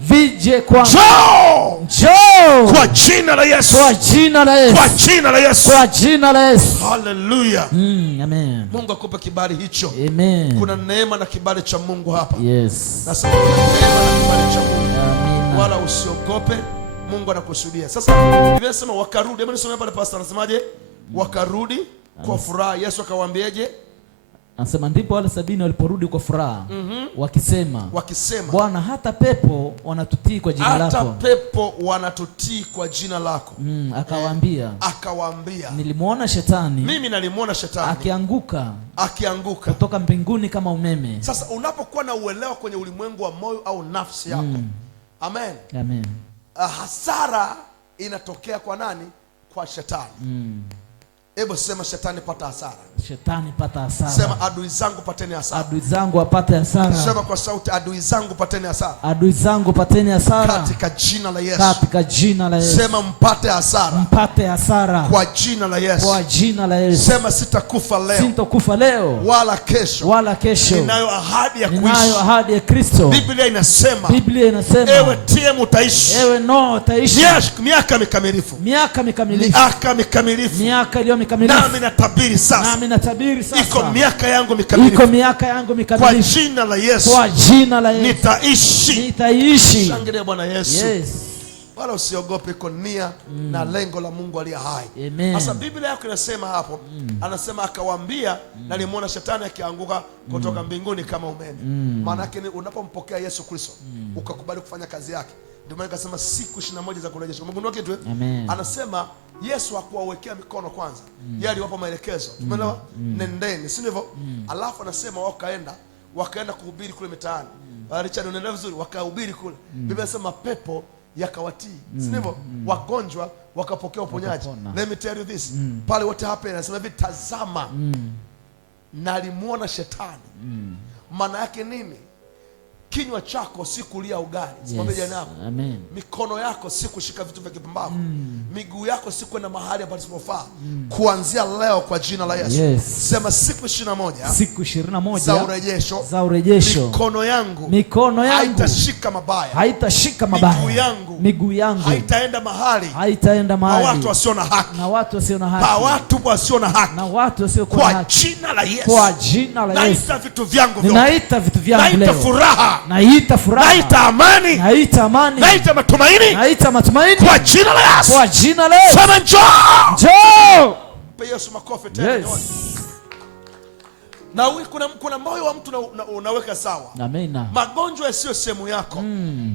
Njoo. Kwa jina la Yesu. Kwa jina la Yesu. Kwa jina la Yesu. Kwa jina la Yesu. Hallelujah. Amen. Mungu akupe kibali hicho. Amen. Kuna neema na kibali cha Mungu hapa. Nasema kuna neema na kibali cha Mungu. Amen. Wala usiogope, Mungu anakusudia. Sasa Biblia inasema wakarudi. Hebu nisome pale pastor anasemaje? Wakarudi kwa furaha. Yesu akawaambiaje? Anasema ndipo wale 70 waliporudi kwa furaha, wakisema Bwana, hata pepo wanatutii kwa jina lako. Hata pepo wanatutii kwa jina lako. Akawaambia nilimuona shetani. Mimi nalimuona shetani akianguka kutoka mbinguni kama umeme. Sasa unapokuwa na uelewa kwenye ulimwengu wa moyo au nafsi yako. Amen. Hasara inatokea kwa nani? Kwa shetani. Hebu sema shetani pata hasara. Shetani pata hasara. Sema adui zangu pateni hasara. Adui zangu wapate hasara. Sema kwa sauti adui zangu pateni hasara. Adui zangu pateni hasara. Katika jina la Yesu. Katika jina la Yesu. Sema mpate hasara. Mpate hasara. Kwa jina la Yesu. Kwa jina la Yesu. Sema sitakufa leo. Sintokufa leo. Wala kesho. Wala kesho. Ninayo ahadi ya kuishi. Ninayo ahadi ya Kristo. Biblia inasema. Ewe TM utaishi. Ewe no utaishi. Miaka mikamilifu. Miaka mikamilifu. Miaka mikamilifu. Miaka iliyo mikamilifu. Nami natabiri sasa. Iko miaka yangu mikamilifu. Kwa jina la Yesu. Kwa jina la Yesu. Nitaishi. Shangilia Bwana Yesu. Wala usiogope, iko nia na lengo la Mungu aliye hai. Sasa Biblia yako inasema hapo, anasema akawaambia nalimuona shetani akianguka kutoka mbinguni kama umeme. Maana yake unapompokea Yesu Kristo, ukakubali kufanya kazi yake. Ndio maana akasema siku 21 za kurejesha. Umegundua kitu? Anasema Yesu hakuwawekea mikono kwanza. Yeye aliwapa maelekezo. Umeelewa? Nendeni, si ndivyo? Alafu anasema wakaenda kuhubiri kule mitaani. Richard, unaelewa vizuri? Wakahubiri kule. Biblia inasema pepo yakawatii. Si ndivyo? Wagonjwa wakapokea uponyaji. Let me tell you this. Pale wote hapa anasema hivi, tazama nalimuona shetani. Maana yake nini? Kinywa chako si kulia ugali. Simwambie jirani yako. Mikono yako si kushika vitu vya kipumbavu. Miguu yako si kwenda mahali pasipofaa. Kuanzia leo kwa jina la Yesu. Sema siku 21. Siku 21 za urejesho. Mikono yangu haitashika mabaya. Miguu yangu haitaenda mahali. Na watu wasio na haki. Na watu wasio na haki. Kwa jina la Yesu. Naita vitu vyangu vyote. Naita furaha. Naita amani. Naita matumaini. Kwa jina la Yesu. Sema njoo. Mpe Yesu makofi tena. Na kuna moyo wa mtu unaweka sawa. Amen. Magonjwa yasiyo sehemu yako.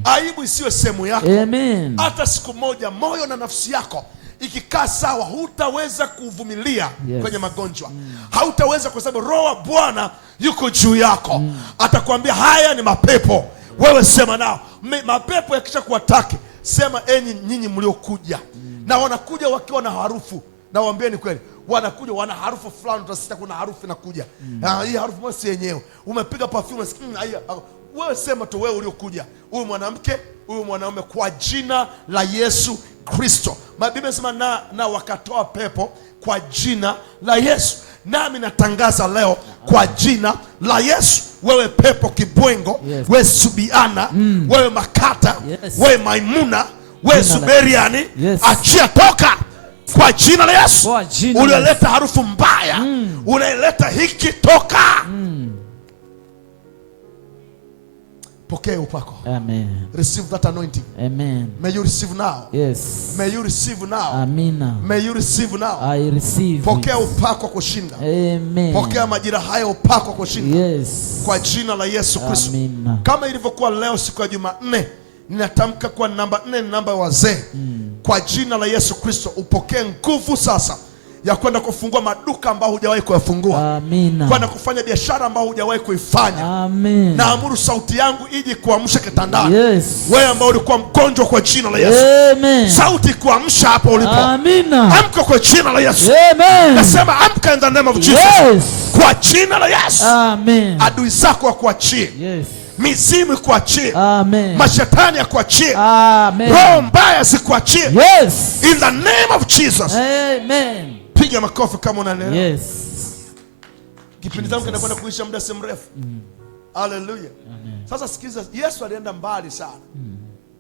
Aibu isiyo sehemu yako. Amen. Hata siku moja moyo na nafsi yako ikikaa sawa, hutaweza kuvumilia kwenye magonjwa. Hautaweza, kwa sababu Roho wa Bwana yuko juu yako. Atakwambia haya ni mapepo. Wewe sema nao. Mapepo yakisha kuwataki, sema enyi nyinyi mliokuja. Na wanakuja wakiwa na harufu. Na waambieni kweli, wanakuja wana harufu fulani, utasita kuna harufu inakuja. Hii harufu moja si yenyewe. Umepiga perfume, wewe sema tu, wewe uliokuja. Huyu mwanamke, huyu mwanaume, kwa jina la Yesu Kristo. Biblia inasema na wakatoa pepo kwa jina la Yesu. Nami natangaza leo kwa jina la Yesu. Wewe pepo kibwengo, wewe Subiana, wewe Makata, wewe Maimuna, wewe Suberiani, achia, toka kwa jina la Yesu. Ulioleta harufu mbaya, unaileta hiki, toka. Pokea upako. Amen. Receive that anointing. Amen. May you receive now. Yes. May you receive now. Amina. May you receive now. I receive. Pokea upako kushinda. Amen. Pokea majira haya upako kushinda. Yes. Kwa jina la Yesu Kristo. Amina. Kama ilivyokuwa leo siku ya Jumanne, ninatamka kwa namba 4 ni namba ya wazee. Kwa jina la Yesu Kristo upokee nguvu sasa ya kwenda kufungua maduka ambayo hujawahi kuyafungua. Amina. Kwenda kufanya biashara ambayo hujawahi kuifanya. Amen. Naamuru sauti yangu ije kuamsha kitandani. Yes. Wewe ambao ulikuwa mgonjwa, kwa jina la Yesu. Amen. Sauti kuamsha hapo ulipo. Amina. Amka kwa jina la Yesu. Amen. Nasema amka in the name of Jesus. Yes. Kwa jina la Yesu. Amen. Adui zako wakuachie. Yes. Mizimu kuachie. Amen. Mashetani yakuachie. Amen. Roho mbaya zikuachie. Yes. In the name of Jesus. Amen. Piga makofi kama unanielewa. Yes. Kipindi changu kinakwenda kuisha muda si mrefu. Hallelujah. Sasa sikiliza, Yesu alienda mbali sana.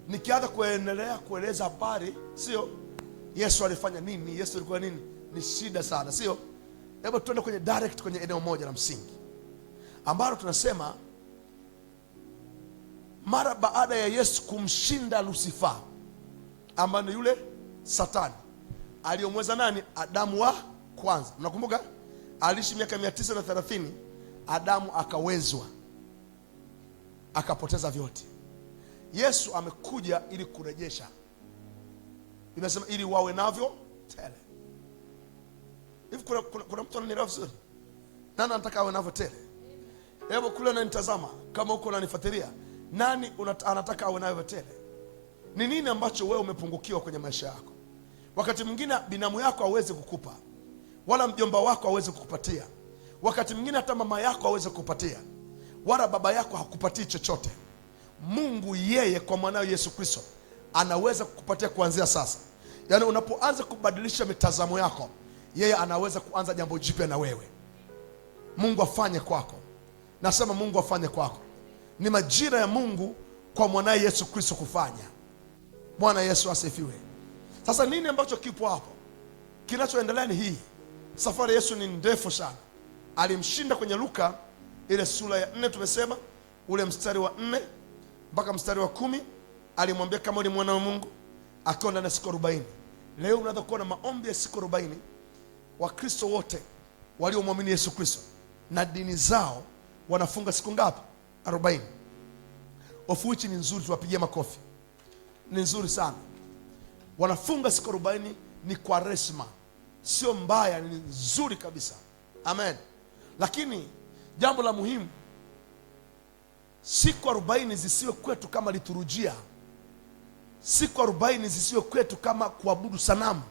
Nikianza kuendelea kueleza habari, sio Yesu alifanya nini, Yesu alikuwa nini, ni shida sana, sio? Hebu tuende kwenye direct kwenye eneo moja la msingi ambalo tunasema mara baada ya Yesu kumshinda Lucifer, ambaye ni yule Satani aliyomweza nani? Adamu wa kwanza. Mnakumbuka? Aliishi miaka 930, Adamu akawezwa, akapoteza vyote. Yesu amekuja ili kurejesha. Inasema ili wawe navyo tele. Hivi kuna mtu ananielewa vizuri? Nani anataka awe navyo tele? Hebu kule unanitazama, kama uko unanifuatilia, nani anataka awe navyo tele? Ni nini ambacho wewe umepungukiwa kwenye maisha yako? Wakati mwingine binamu yako hawezi kukupa, wala mjomba wako hawezi kukupatia. Wakati mwingine hata mama yako hawezi kukupatia, wala baba yako hakupatii chochote. Mungu yeye kwa mwanawe Yesu Kristo anaweza kukupatia kuanzia sasa. Yaani unapoanza kubadilisha mitazamo yako, yeye anaweza kuanza jambo jipya na wewe. Mungu afanye kwako. Nasema Mungu afanye kwako. Ni majira ya Mungu kwa mwanawe Yesu Kristo kufanya. Bwana Yesu asifiwe. Sasa nini ambacho kipo hapo? Kinachoendelea ni hii. Safari Yesu ni ndefu sana. Alimshinda kwenye Luka ile sura ya 4, tumesema ule mstari wa 4 mpaka mstari wa 10. Alimwambia kama ni mwana wa Mungu, akaenda na siku 40. Leo unaweza kuona maombi ya siku 40. Wakristo wote waliomwamini Yesu Kristo na dini zao wanafunga siku ngapi? 40. Of which ni nzuri, tuwapigie makofi. Ni nzuri sana. Wanafunga siku 40, ni Kwaresma. Sio mbaya, ni nzuri kabisa. Amen. Lakini jambo la muhimu, siku 40 zisiwe kwetu kama liturujia. Siku 40 zisiwe kwetu kama kuabudu sanamu.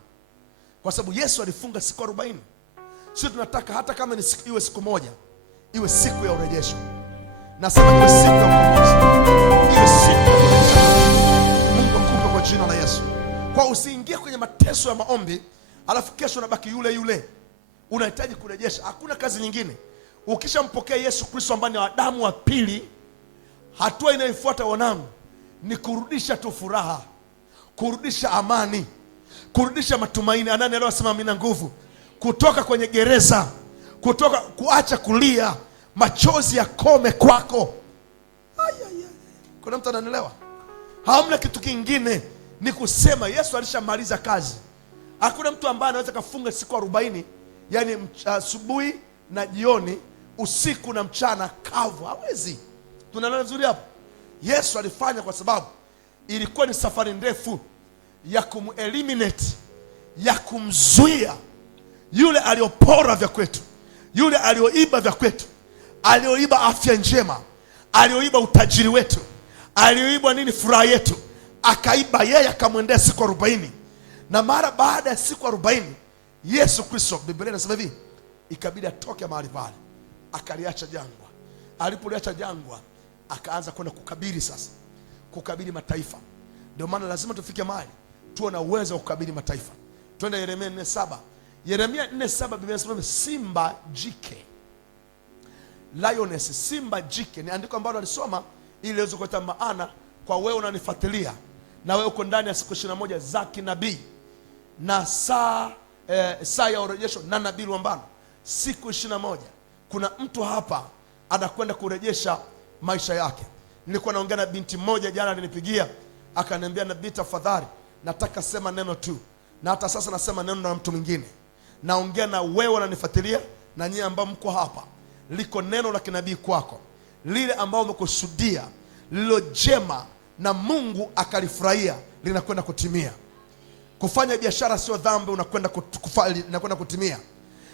Kwa sababu Yesu alifunga siku 40. Sio tunataka hata kama ni iwe siku moja, iwe siku ya urejesho. Nasema iwe siku ya ukombozi. Iwe siku ya urejesho. Mungu akupe kwa jina la Yesu. Kwa usiingie kwenye mateso ya maombi, alafu kesho unabaki yule yule. Unahitaji kurejesha. Hakuna kazi nyingine. Ukishampokea Yesu Kristo ambaye ni Adamu wa pili, hatua inayofuata wanangu ni kurudisha tu furaha, kurudisha amani, kurudisha matumaini. Ananielewa? Sema mimi na nguvu. Kutoka kwenye gereza, kutoka kuacha kulia, machozi yakome kwako. Kuna mtu ananielewa? Hamna kitu kingine, ni kusema Yesu alishamaliza kazi. Hakuna mtu ambaye anaweza kufunga siku 40, yani asubuhi na jioni usiku na mchana kavu, hawezi. Tunaelewa vizuri hapo? Yesu alifanya kwa sababu ilikuwa ni safari ndefu ya kumeliminate, ya kumzuia yule aliyopora vya kwetu, yule aliyoiba vya kwetu, aliyoiba afya njema, aliyoiba utajiri wetu, aliyoiba nini, furaha yetu. Akaiba yeye, akamwendea siku 40. Na mara baada ya siku 40 Yesu Kristo, Biblia inasema hivi, ikabidi atoke mahali pale, akaliacha jangwa. Alipoliacha jangwa, akaanza kwenda kukabili sasa, kukabili mataifa. Ndio maana lazima tufike mahali tuwe na uwezo wa kukabili mataifa. Twende Yeremia 4:7. Yeremia 4:7 Biblia inasema simba jike, lioness, simba jike. Ni andiko ambalo alisoma ili iweze kuleta maana kwa wewe unanifuatilia, na wewe uko ndani ya siku 21 za kinabii na saa ya urejesho na nabii Lwambano. Siku 21 kuna mtu hapa anakwenda kurejesha maisha yake. Nilikuwa naongea na binti moja jana, alinipigia akaniambia, nabii tafadhali, nataka sema neno tu. Na hata sasa nasema neno na mtu mwingine. Naongea na wewe unanifuatilia na nyinyi ambao mko hapa. Liko neno la kinabii kwako, lile ambao umekusudia, lilo jema na Mungu akalifurahia, linakwenda kutimia. Kufanya biashara sio dhambi, unakwenda kutimia.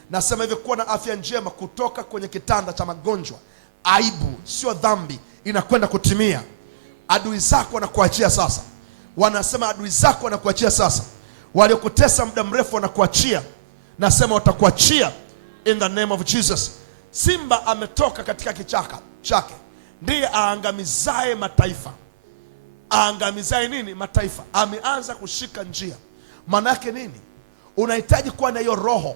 Nasema hivi, kuwa na afya njema, kutoka kwenye kitanda cha magonjwa, aibu, sio dhambi, inakwenda kutimia. Adui zako wanakuachia sasa. Wanasema adui zako wanakuachia sasa. Waliokutesa muda mrefu wanakuachia. Nasema watakuachia in the name of Jesus. Simba ametoka katika kichaka chake, ndiye aangamizaye mataifa. Aangamizaye nini? Mataifa. Ameanza kushika njia. Maana yake nini? Unahitaji kuwa na hiyo roho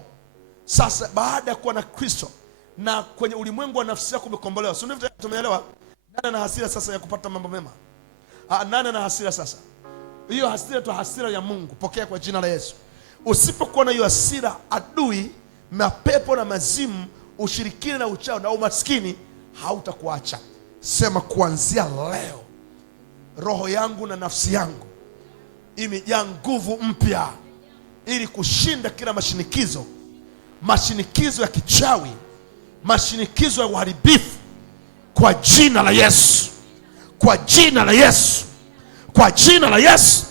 sasa, baada ya kuwa na Kristo na kwenye ulimwengu wa nafsi yako umekombolewa. Sio ndivyo? Tumeelewa? Nani ana hasira sasa ya kupata mambo mema? Nani ana hasira sasa? Hiyo hasira tu, hasira ya Mungu. Pokea kwa jina la Yesu. Usipokuwa na hiyo hasira, adui, mapepo na mazimu, ushirikina na uchao na umaskini hautakuacha. Sema, kuanzia leo roho yangu na nafsi yangu imejaa nguvu mpya ili kushinda kila mashinikizo, mashinikizo ya kichawi, mashinikizo ya uharibifu, kwa jina la Yesu, kwa jina la Yesu, kwa jina la Yesu.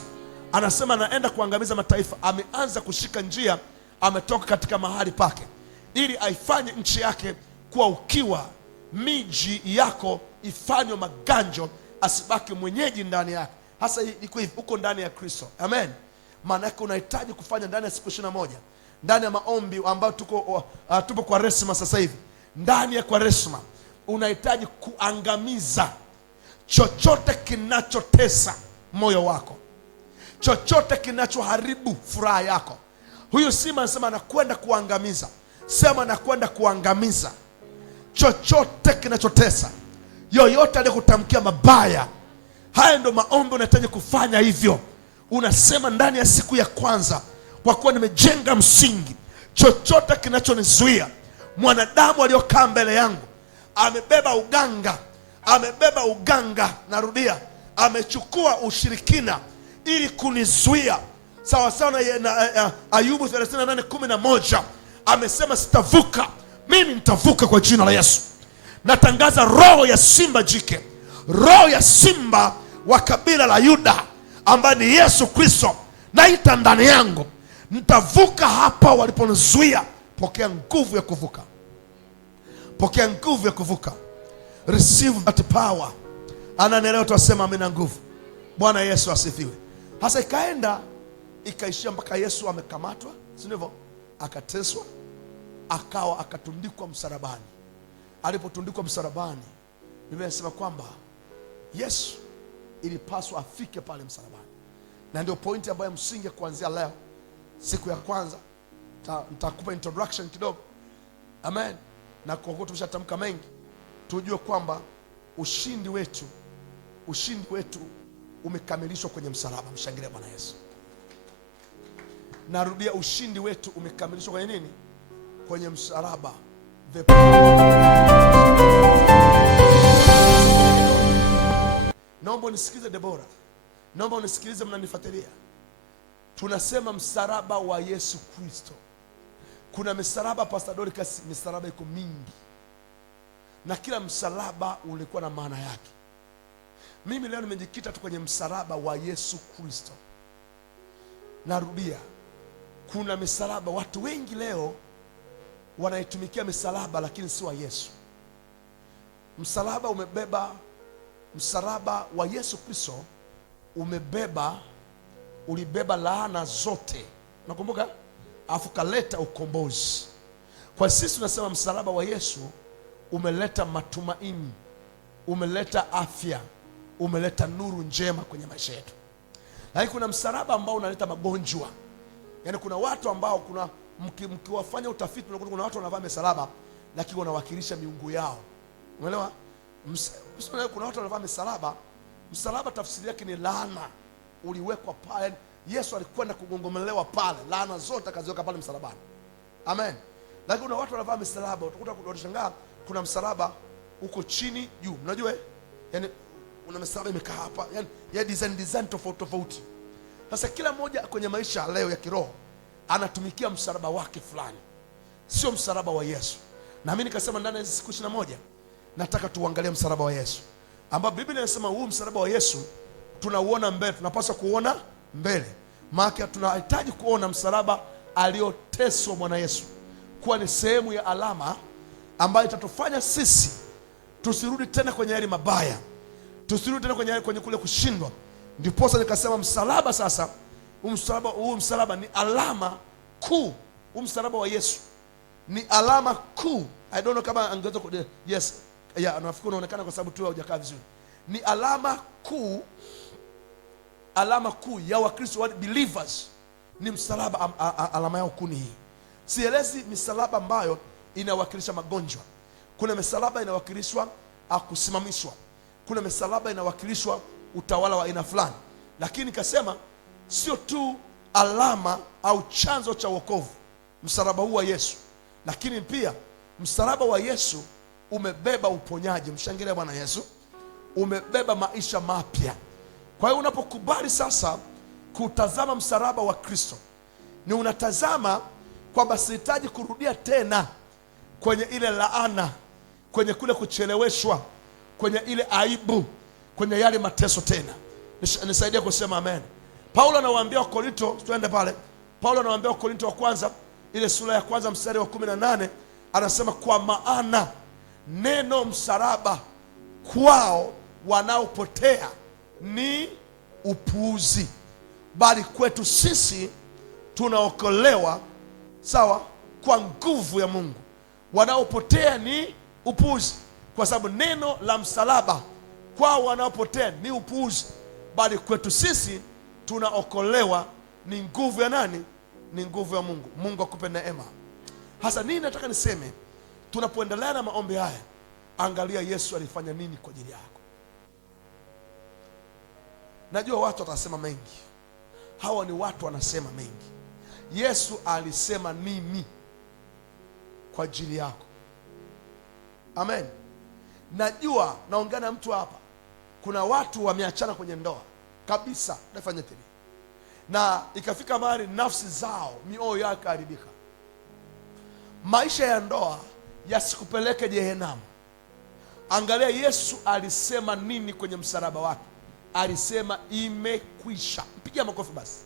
Anasema anaenda kuangamiza mataifa. Ameanza kushika njia, ametoka katika mahali pake ili aifanye nchi yake kuwa ukiwa, miji yako ifanywe maganjo, asibaki mwenyeji ndani yake. Hasa iko hivi, uko ndani ya Kristo. Amen. Maana yake unahitaji kufanya ndani ya siku 21, ndani ya maombi ambayo tupo kwa resma sasa hivi. Ndani ya kwa resma unahitaji kuangamiza chochote kinachotesa moyo wako, chochote kinachoharibu furaha yako. Huyu simba anasema anakwenda kuangamiza. Sema, anakwenda kuangamiza chochote kinachotesa, yoyote aliyekutamkia mabaya. Haya ndio maombi unahitaji kufanya hivyo. Unasema ndani ya siku ya kwanza, kwa kuwa nimejenga msingi, chochote kinachonizuia, mwanadamu aliyokaa mbele yangu amebeba uganga, amebeba uganga, narudia, amechukua ushirikina ili kunizuia. Sawa sawa na Ayubu 38:11 amesema sitavuka. Mimi nitavuka kwa jina la Yesu. Natangaza roho ya simba jike, roho ya simba wa kabila la Yuda ambaye ni Yesu Kristo, naita ndani yangu. Nitavuka hapa waliponizuia. Pokea nguvu ya kuvuka. Pokea nguvu ya kuvuka. Receive that power. Ananielewa? Tuasema amina. Nguvu. Bwana Yesu asifiwe. Hasa ikaenda ikaishia mpaka Yesu amekamatwa, si ndivyo? Akateswa, akawa akatundikwa msalabani. Alipotundikwa msalabani, Biblia inasema kwamba Yesu ilipaswa afike pale msalabani. Na ndio pointi ambayo msingi kuanzia leo, siku ya kwanza nitakupa introduction kidogo. Amen. Na kwa kuwa tumeshatamka mengi, tujue kwamba ushindi wetu umekamilishwa kwenye msalaba. Mshangilie Bwana Yesu. Narudia, ushindi wetu umekamilishwa kwenye nini? Kwenye msalaba. Naomba unisikilize Debora, naomba unisikilize mnanifuatilia. Tunasema msalaba wa Yesu Kristo. Kuna misalaba Pastor Dorcas, misalaba iko mingi. na kila msalaba ulikuwa na maana yake. Mimi leo nimejikita tu kwenye msalaba wa Yesu Kristo. Narudia, kuna misalaba, watu wengi leo wanaitumikia misalaba lakini si wa Yesu. Msalaba wa Yesu Kristo ulibeba laana zote, nakumbuka, afu kaleta ukombozi. Kwa sisi tunasema msalaba wa Yesu umeleta matumaini, umeleta afya, umeleta nuru njema kwenye maisha yetu. Lakini kuna msalaba ambao unaleta magonjwa. Yaani kuna watu ambao mkiwafanya utafiti kuna watu wanavaa misalaba lakini wanawakilisha miungu yao. Umeelewa? Kuna watu wanavaa misalaba, msalaba tafsiri yake ni laana, uliwekwa pale. Yesu alikwenda kugongomelewa pale, laana zote akaziweka pale msalabani. Amen. Lakini kuna watu wanavaa misalaba, utakuta utashangaa kuna msalaba uko chini juu. Unajua yani una msalaba imekaa hapa, yani ya design tofauti. Sasa kila mmoja kwenye maisha leo ya kiroho anatumikia msalaba wake fulani, sio msalaba wa Yesu. Na mimi nikasema ndani ya siku 21 nataka tuangalie msalaba wa Yesu, ambapo Biblia inasema huu msalaba wa Yesu tunauona mbele, tunapaswa kuona mbele. Maana tunahitaji kuona msalaba alioteswa Bwana Yesu kuwa ni sehemu ya alama ambayo itatufanya sisi tusirudi tena kwenye yale mabaya, tusirudi tena kwenye kule kushindwa. Ndipo nikasema msalaba sasa, huu msalaba ni alama kuu. Huu msalaba wa Yesu ni alama kuu. I don't know kama angeweza yes, nafikiri unaonekana kwa sababu tu hujakaa vizuri. Ni alama kuu ya Wakristo wa believers. Ni msalaba, alama yao kuu ni hii. Sielezi misalaba ambayo inawakilisha magonjwa. Kuna misalaba inawakilishwa kusimamishwa. Kuna misalaba inawakilishwa utawala wa aina fulani. Lakini nikasema sio tu alama au chanzo cha wokovu msalaba huu wa Yesu, lakini pia msalaba wa Yesu umebeba uponyaji. Mshangilie Bwana Yesu. Umebeba maisha mapya. Kwa hiyo unapokubali sasa kutazama msalaba wa Kristo, ni unatazama kwamba sihitaji kurudia tena kwenye ile laana, kwenye kule kucheleweshwa, kwenye ile aibu, kwenye yale mateso tena. Nisaidie kusema amen. Paulo anawaambia Wakorinto, tuende pale. Paulo anawaambia Wakorinto wa kwanza, ile sura ya kwanza mstari wa 18, anasema kwa maana neno msalaba kwao wanaopotea ni upuuzi, bali kwetu sisi tunaokolewa sawa kwa nguvu ya Mungu. Wanaopotea ni upuuzi, kwa sababu neno la msalaba kwao wanaopotea ni upuuzi, bali kwetu sisi tunaokolewa ni nguvu ya nani? Ni nguvu ya Mungu. Mungu akupe neema. Hasa nini nataka niseme? Tunapoendelea na maombi haya, angalia Yesu alifanya nini kwa ajili yako. Najua watu watasema mengi. Hawa ni watu wanasema mengi. Yesu alisema nini kwa ajili yako? Amen. Najua naongea na mtu hapa, kuna watu wameachana kwenye ndoa kabisa, nafanya tena, na ikafika mahali nafsi zao, mioyo yao ikaharibika. Maisha ya ndoa yasikupeleke jehanamu. Angalia Yesu alisema nini kwenye msalaba wake. Alisema imekwisha. Mpigia makofi basi.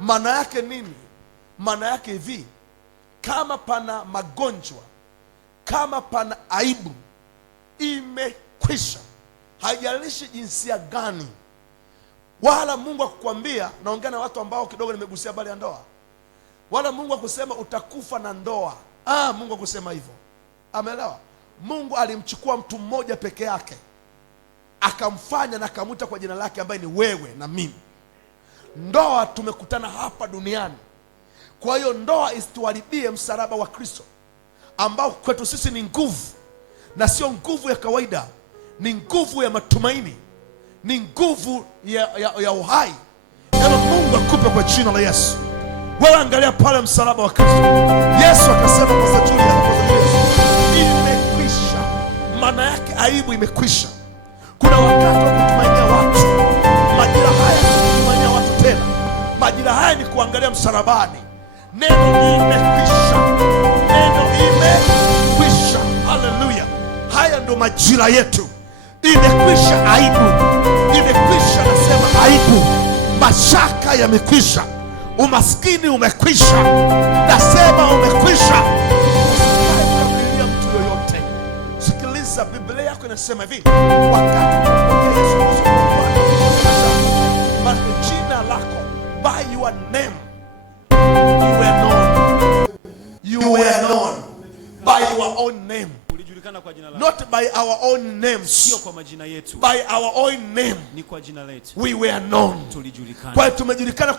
Maana yake nini? Maana yake hivi, kama pana magonjwa, kama pana aibu, imekwisha. Haijalishi jinsia gani. Wala Mungu akukwambia, naongea na watu ambao kidogo nimegusia habari ya ndoa, wala Mungu akusema utakufa na ndoa. Mungu akusema hivyo. Ameelewa? Mungu alimchukua mtu mmoja peke yake, akamfanya na akamwita kwa jina lake, ambaye ni wewe na mimi. Ndoa tumekutana hapa duniani. Kwa hiyo ndoa isituharibie msalaba wa Kristo, ambao kwetu sisi ni nguvu, na sio nguvu ya kawaida. Ni nguvu ya matumaini, ni nguvu ya uhai. Ewe Mungu akupe kwa jina la Yesu. Wewe angalia pale msalaba wa Kristo. Yesu akasema kwa sajuli imekwisha. Maana yake aibu imekwisha. Kuna wakati wa kutumainia watu, majira haya kutumainia watu tena. Majira haya ni kuangalia msalabani. Neno imekwisha. Neno imekwisha. Haleluya. ndo majira yetu. Imekwisha aibu, imekwisha, nasema aibu. Mashaka yamekwisha, umaskini umekwisha, nasema umekwisha. Usikabilia mtu yoyote. Sikiliza, Biblia yako inasema hivi, wakati unampokea Yesu Kristo kwa jina lako, by your name you were known. You were known by your own name. Kwa jina lako. Not by our own names. Sio kwa majina yetu. By our own name. Ni kwa jina letu. We were known. Tulijulikana. Kwa tumejulikana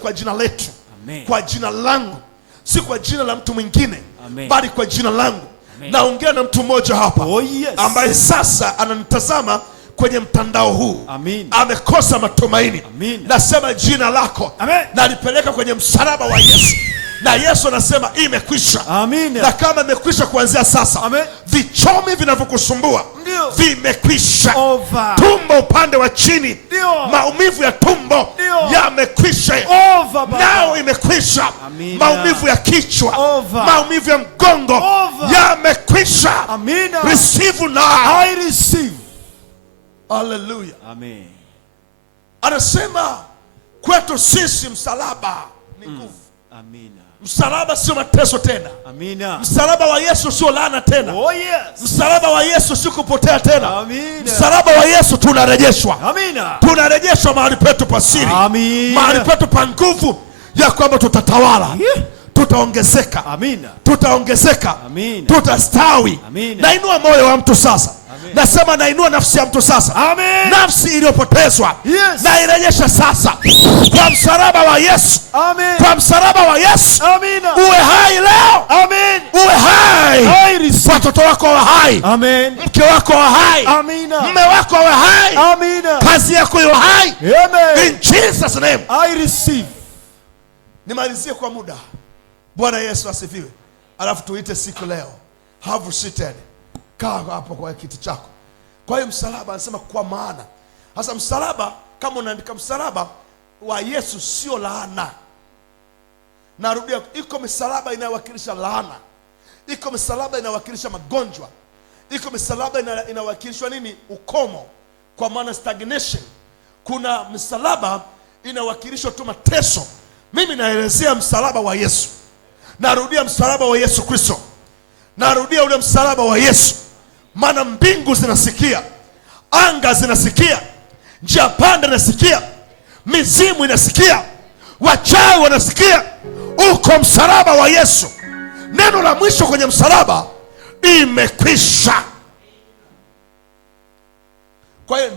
kwa jina letu. Amen. Kwa jina langu. Si kwa jina la mtu mwingine. Amen. Bali kwa jina langu. Naongea na mtu mmoja hapa. Oh, yes. Ambaye sasa ananitazama kwenye mtandao huu. Amen. Amekosa matumaini. Amen. Nasema jina lako. Amen. Na nipeleka kwenye msalaba wa Yesu. Na Yesu anasema imekwisha. Amen. Na kama imekwisha kuanzia sasa, amen, vichomi vinavyokusumbua vimekwisha. Over. Tumbo upande wa chini, maumivu ya tumbo yamekwisha. Nao imekwisha. Maumivu ya kichwa, maumivu ya mgongo yamekwisha. Receive now. I receive. Hallelujah. Amen. Anasema kwetu sisi msalaba ni nguvu. Amina. Msalaba sio mateso tena. Amina. Msalaba wa Yesu sio laana tena. Oh, yes. Msalaba wa Yesu sio kupotea tena. Amina. Msalaba wa Yesu tunarejeshwa. Amina. Tunarejeshwa mahali petu pa siri. Amina. Mahali petu pa nguvu ya kwamba tutatawala. Tutaongezeka. Amina. Tutaongezeka. Amina. Tutastawi. Amina. Nainua moyo wa mtu sasa. Nasema nainua nafsi ya mtu sasa. Amen. Nafsi iliyopotezwa. Yes. Na irejesha sasa kwa msalaba wa Yesu. Amen. Kwa msalaba wa Yesu. Amina. Uwe hai leo. Amen. Uwe hai. Watoto wako wa hai. Amen. Mke wako wa hai. Amina. Mume wako wa hai. Amina. Kazi yako iwe hai. Amen. In Jesus name. I receive. Nimalizie kwa muda. Bwana Yesu asifiwe. Alafu tuite siku leo. Have seated. Kaa hapo kwa kiti chako. Kwa hiyo msalaba anasema kwa maana. Sasa msalaba, kama unaandika msalaba wa Yesu sio laana. Narudia, iko misalaba inayowakilisha laana. Iko misalaba inayowakilisha magonjwa. Iko misalaba inawakilishwa nini? Ukomo, kwa maana stagnation. Kuna misalaba inawakilishwa tu mateso. Mimi naelezea msalaba wa Yesu. Narudia msalaba wa Yesu Kristo. Narudia ule msalaba wa Yesu. Maana mbingu zinasikia, anga zinasikia, njia panda inasikia, mizimu inasikia, wachawi wanasikia. Uko msalaba wa Yesu. Neno la mwisho kwenye msalaba, imekwisha. Kwa hiyo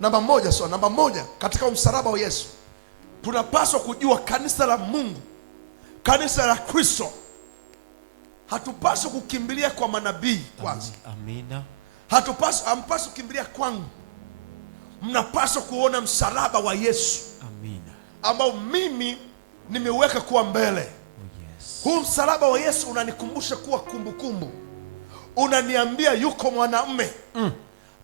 namba moja katika msalaba wa Yesu, tunapaswa kujua kanisa la Mungu, kanisa la Kristo, hatupaswi kukimbilia kwa manabii kwanza. Amina. Hampaswi kukimbilia kwangu. Mnapaswa kuona msalaba wa Yesu. Amina. Ambao mimi nimeweka kuwa mbele. Yes. Huu msalaba wa Yesu unanikumbusha kuwa kumbukumbu. Unaniambia yuko mwanamume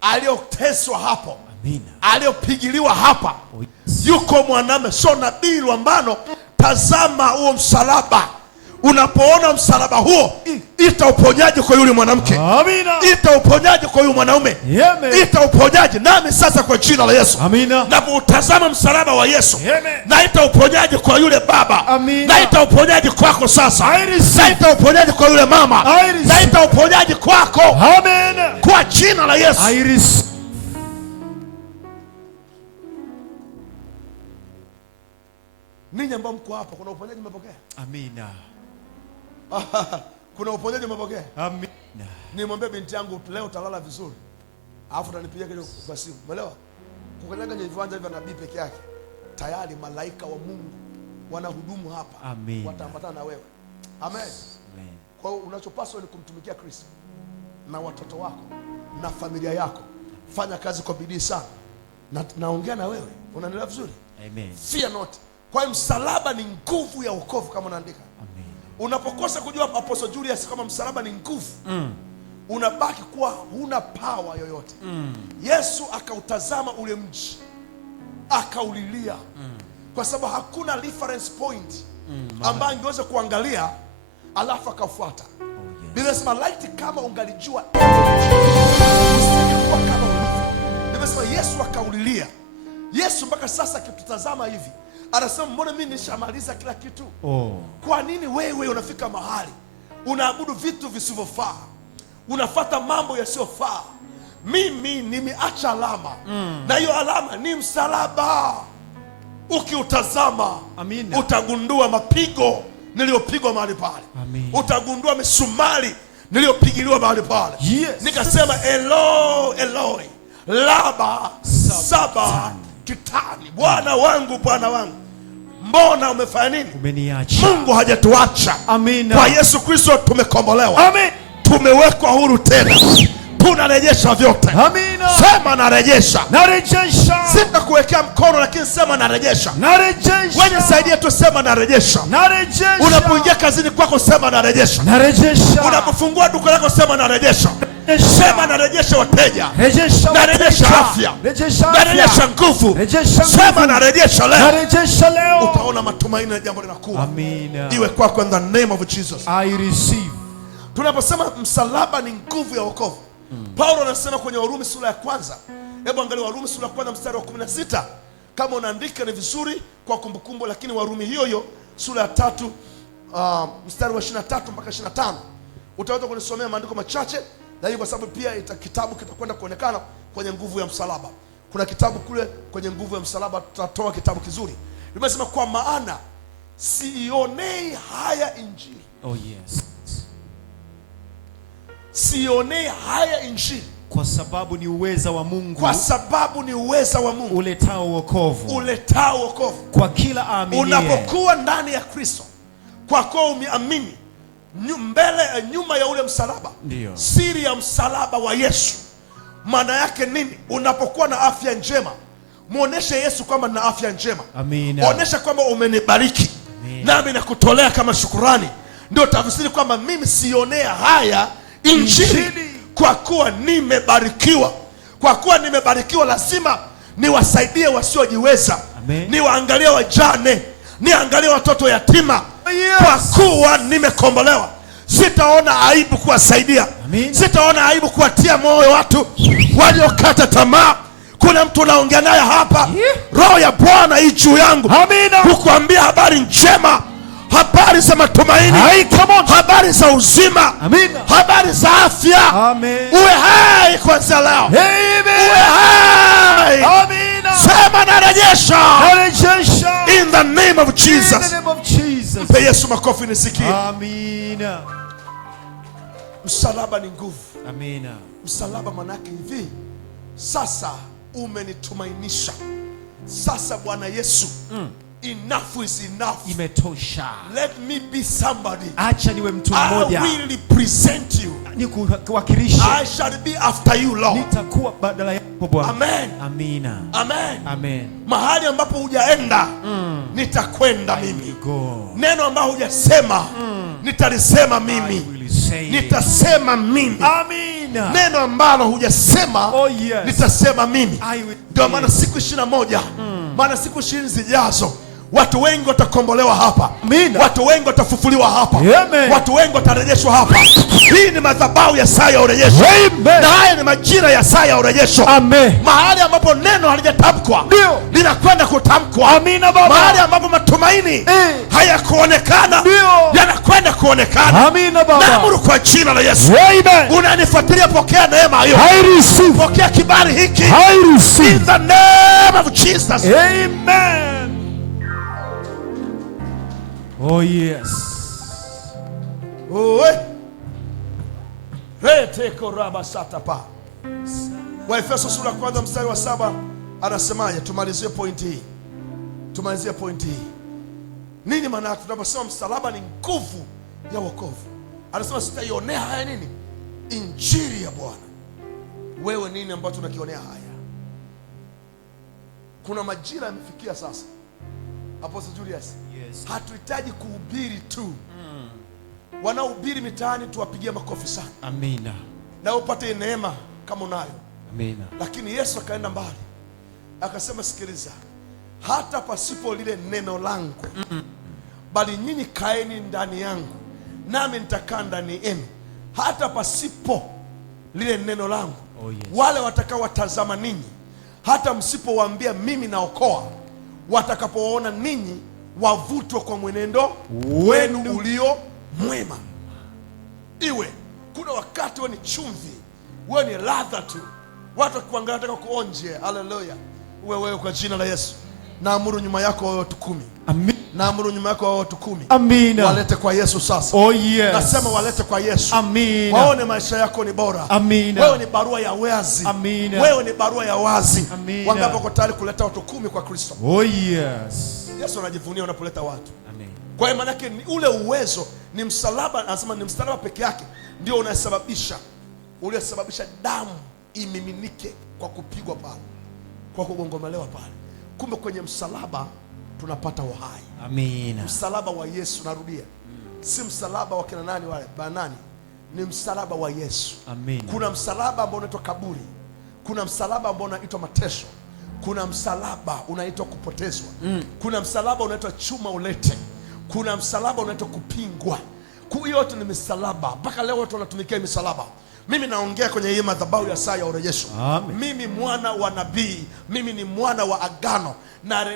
aliyoteswa hapo. Amina. Aliyopigiliwa hapa. Yes. Yuko mwanamume, sio nabii Lwambano. Tazama huo msalaba. Unapoona msalaba huo, ita uponyaji kwa yule mwanamke. Amina. Ita uponyaji kwa yule mwanaume. Ita uponyaji nami sasa kwa jina la Yesu. Amina. Napotazama msalaba wa Yesu, na ita uponyaji kwa yule baba. Amina. Na ita uponyaji kwako sasa. Na ita uponyaji kwa yule mama. Na ita uponyaji kwako. Amen. Kwa jina la Yesu. Ninyi ambao mko hapa, kuna uponyaji mmepokea? Amina. Kuna uponyaji mmepokea? Amina. Nimwambia binti yangu leo utalala vizuri. Alafu utanipigia kidogo kwa simu. Umeelewa? Kukanyaga kwenye viwanja vya nabii peke yake, tayari malaika wa Mungu wanahudumu hapa. Amina. Wataambatana na wewe. Amen. Amen. Kwa hiyo unachopaswa ni kumtumikia Kristo na watoto wako na familia yako. Fanya kazi kwa bidii sana. Naongea na wewe. Unaendelea vizuri? Amen. Fear not. Kwa hiyo msalaba ni nguvu ya wokovu kama unaandika. Amen. Unapokosa kujua Apostle Julius kama msalaba ni nguvu, unabaki kuwa huna power yoyote. Yesu akautazama ule mji, akaulilia, kwa sababu hakuna reference point ambayo angeweza kuangalia alafu akafuata. Biblia inasema laiti kama ungalijua usingekuwa kama ulivyo. Biblia inasema Yesu akaulilia. Yesu mpaka sasa akitutazama hivi anasema mbona mimi nishamaliza kila kitu? Kwa nini wewe unafika mahali unaabudu vitu visivyofaa, unafuata mambo yasiyofaa? Mimi nimeacha alama, na hiyo alama ni msalaba. Ukiutazama utagundua mapigo niliyopigwa mahali pale. Utagundua misumari niliyopigiliwa mahali pale. Nikasema Eloi Eloi lama sabakthani, Bwana wangu mbona umefanya nini? Umeniacha. Mungu hajatuacha. Amina. Kwa Yesu Kristo tumekombolewa. Amen. Tumewekwa huru tena. Tunarejesha vyote. Amina. Sema narejesha. Narejesha. Sitakuwekea mkono lakini sema narejesha. Narejesha. Wewe nisaidie tu, sema narejesha. Narejesha. Unapoingia kazini kwako sema narejesha. Narejesha. Unapofungua duka lako sema narejesha. Sema narejesha wateja. Rejesha. Narejesha afya. Rejesha. Narejesha nguvu. Rejesha. Sema narejesha leo. Narejesha leo. Utaona matumaini na jambo linakuwa. Amina. Iwe kwako in the name of Jesus. I receive. Tunaposema msalaba ni nguvu ya wokovu. Paulo anasema kwenye Warumi sura ya kwanza. Hebu angalia Warumi sura ya kwanza mstari wa 16. Kama unaandika ni vizuri kwa kumbukumbu, lakini Warumi hiyo sura ya 3 mstari wa 23 mpaka 25. Utaweza kunisomea maandiko machache, na hiyo kwa sababu pia kitabu kitakwenda kuonekana kwenye nguvu ya msalaba. Kuna kitabu kule kwenye nguvu ya msalaba, tutatoa kitabu kizuri. Nimesema kwa maana sionei haya injili. Oh yes. Sionei haya injili. Kwa sababu ni uweza wa Mungu. Kwa sababu ni uweza wa Mungu. Uletao wokovu. Uletao wokovu. Kwa kila aaminiye. Unapokuwa ndani ya Kristo, kwa kuwa umeamini, nyuma ya ule msalaba. Ndiyo. Siri ya msalaba wa Yesu. Maana yake nini? Unapokuwa na afya njema, muoneshe Yesu kwamba na afya njema. Amina. Onesha kwamba umenibariki. Nami nakutolea kama shukurani. Ndio tafsiri kwamba mimi sionea haya injili. Kwa kuwa nimebarikiwa. Kwa kuwa nimebarikiwa lazima niwasaidie wasiojiweza. Niwaangalie wajane, niangalie watoto yatima. Kwa kuwa nimekombolewa, sitaona aibu kuwasaidia. Sitaona aibu kuwatia moyo watu waliokata tamaa. Kuna mtu unaongea naye hapa, Roho ya Bwana ii juu yangu kukuambia habari njema, habari za matumaini, habari za uzima, habari za afya. Uwe hai kwanza leo. Uwe hai. Sema narejesha. In the name of Jesus. Mpe Yesu makofi nisikie. Amina. Msalaba ni nguvu. Amina. Msalaba manake hivi, sasa umenitumainisha. Sasa Bwana Yesu, enough is enough. Imetosha. Let me be somebody. Acha niwe mtu mmoja. I will represent you. Nikuwakilishe. I shall be after you, Lord. Nitakuwa badala yako Bwana. Amen. Amina. Amen. Amen. Mahali ambapo hujaenda, nitakwenda mimi. Neno ambalo hujasema, nitalisema mimi. Nitasema mimi. Amina. Neno ambalo hujasema, nitasema mimi. Ndio maana siku 21, maana siku 20 zijazo watu wengi watakombolewa hapa. Amina. Watu wengi watafufuliwa hapa. Amen. Watu wengi watarejeshwa hapa. Hii ni madhabahu ya saa ya urejesho. Na haya ni majira ya saa ya urejesho. Amen. Mahali ambapo neno halijatamkwa linakwenda kutamkwa. Amina baba. Mahali ambapo matumaini hayakuonekana yanakwenda kuonekana. Amina baba. Naamuru kwa jina la Yesu. Amen. Unanifuatilia, pokea neema hiyo. I receive. Pokea kibali hiki. I receive. In the name of Jesus. Amen. Oh yes. Waefeso sura ya 1 mstari wa 7 anasemaje? Tumalizie point hii. Tumalizie point hii. Nini maana yake tunaposema msalaba ni nguvu ya wokovu? Anasema sitaionea haya nini? Injili ya Bwana. Wewe nini ambacho tunakionea haya? Kuna majira yamefikia sasa. Apostle Julius. Hatuhitaji kuhubiri tu. Wanaohubiri mitaani tuwapigie makofi sana. Amina. Na upate neema kama unayo. Amina. Lakini Yesu akaenda mbali. Akasema sikiliza, hata pasipo lile neno langu, bali nyinyi kaeni ndani yangu, nami nitakaa ndani yenu. hata pasipo lile neno langu. Oh, yes. Wale watakao watazama ninyi, hata msipowaambia mimi naokoa, watakapoona ninyi wavutwe kwa mwenendo wenu ulio mwema. Iwe kuna wakati wewe ni chumvi, wewe ni ladha tu, watu wakiangalia wataka kuonje. Haleluya. Wewe kwa jina la Yesu naamuru nyuma yako wawe watu 10. Amen. Naamuru nyuma yako wawe watu 10. Amina. Walete kwa Yesu sasa. Oh, yes. Nasema walete kwa Yesu. Amina. Waone maisha yako ni bora. Amina. Wewe ni barua ya wazi. Amina. Wewe ni barua ya wazi. Amina. Wangapi wako tayari kuleta watu 10 kwa Kristo? Oh, yes. Yesu anajivunia unapoleta watu. Amen. Kwa hiyo maana yake ni ule uwezo, ni msalaba, anasema ni msalaba peke yake ndio unasababisha, uliosababisha damu imiminike kwa kupigwa pale, kwa kugongomelewa pale. Kumbe kwenye msalaba tunapata uhai. Amina. Msalaba wa Yesu, narudia. Si msalaba wa kina nani wale banani, ni msalaba wa Yesu. Amina. Kuna msalaba ambao unaitwa kaburi, kuna msalaba ambao unaitwa mateso, kuna msalaba unaitwa kupotezwa, kuna msalaba unaitwa chuma ulete, kuna msalaba unaitwa kupingwa. Yote ni misalaba. Mpaka leo watu wanatumikia misalaba. Mimi naongea kwenye hii madhabahu ya saa ya urejesho. Amen. Mimi mwana wa nabii, mimi ni mwana wa agano.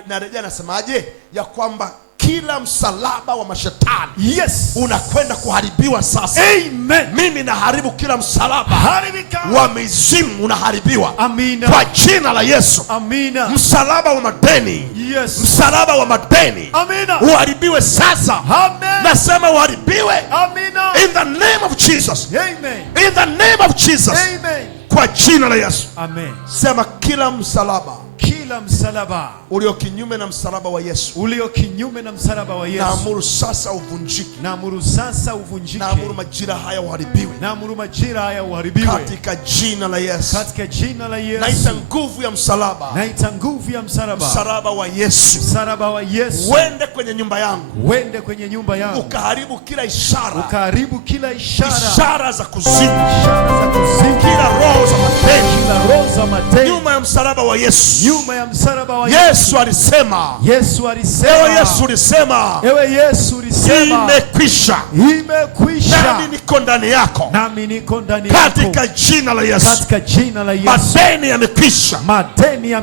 Na rejea nasemaje? Ya kwamba kila msalaba wa mashetani, yes, unakwenda kuharibiwa sasa. Amen. Mimi naharibu kila msalaba Haribika. wa mizimu, unaharibiwa. Amina. Kwa jina la Yesu. Amina. Msalaba wa madeni, yes, msalaba wa madeni, amina, uharibiwe sasa. Amen. Nasema uharibiwe. Amina. In the name of Jesus. Amen. In the name of Jesus. Amen. Kwa jina la Yesu. Amen. Sema kila msalaba, kila msalaba ulio kinyume na msalaba wa Yesu, ulio kinyume na msalaba wa Yesu, naamuru sasa uvunjike. naamuru sasa uvunjike. Naamuru majira haya uharibiwe. naamuru majira haya uharibiwe Katika jina la Yesu. katika jina la Yesu. Naita nguvu ya msalaba, naita nguvu ya msalaba, msalaba wa Yesu, msalaba wa Yesu, wende kwenye nyumba yangu, wende kwenye nyumba yangu, ukaharibu kila ishara, ukaharibu kila ishara, ishara za kuzimu, ishara za kuzimu, kila roho za madeni, kila roho za madeni, nyuma ya msalaba wa Yesu. nyuma ya msalaba wa Yesu alisema, Yesu alisema, ewe Yesu ulisema, ewe Yesu ulisema, imekwisha, imekwisha, nami niko ndani yako, nami niko ndani yako, katika jina la Yesu. katika jina la Yesu. Madeni yamekwisha, madeni roho ya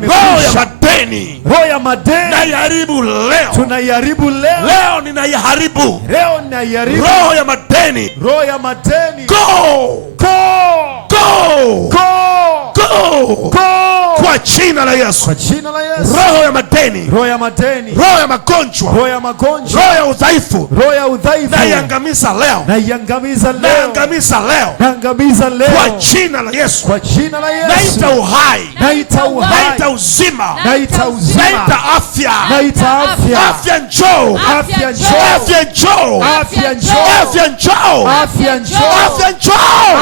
yamekwisha, madeni roho ya madeni naiharibu leo, tunaiharibu leo, leo ninaiharibu leo naiharibu roho ya madeni. roho ya madeni. Go, Go, go, go, go, go, kwa jina la Yesu. kwa jina la Yesu. Roho ya madeni, roho ya madeni, roho ya magonjwa, roho ya magonjwa, roho ya udhaifu, roho ya udhaifu, naiangamiza leo, naiangamiza leo, naiangamiza leo, naangamiza leo, kwa jina la Yesu. kwa jina la Yesu. Naita uhai, naita uhai, naita uzima, naita uzima, naita afya, naita afya, afya njoo, afya njoo, afya njoo, afya njoo, afya njoo, afya njoo, afya njoo,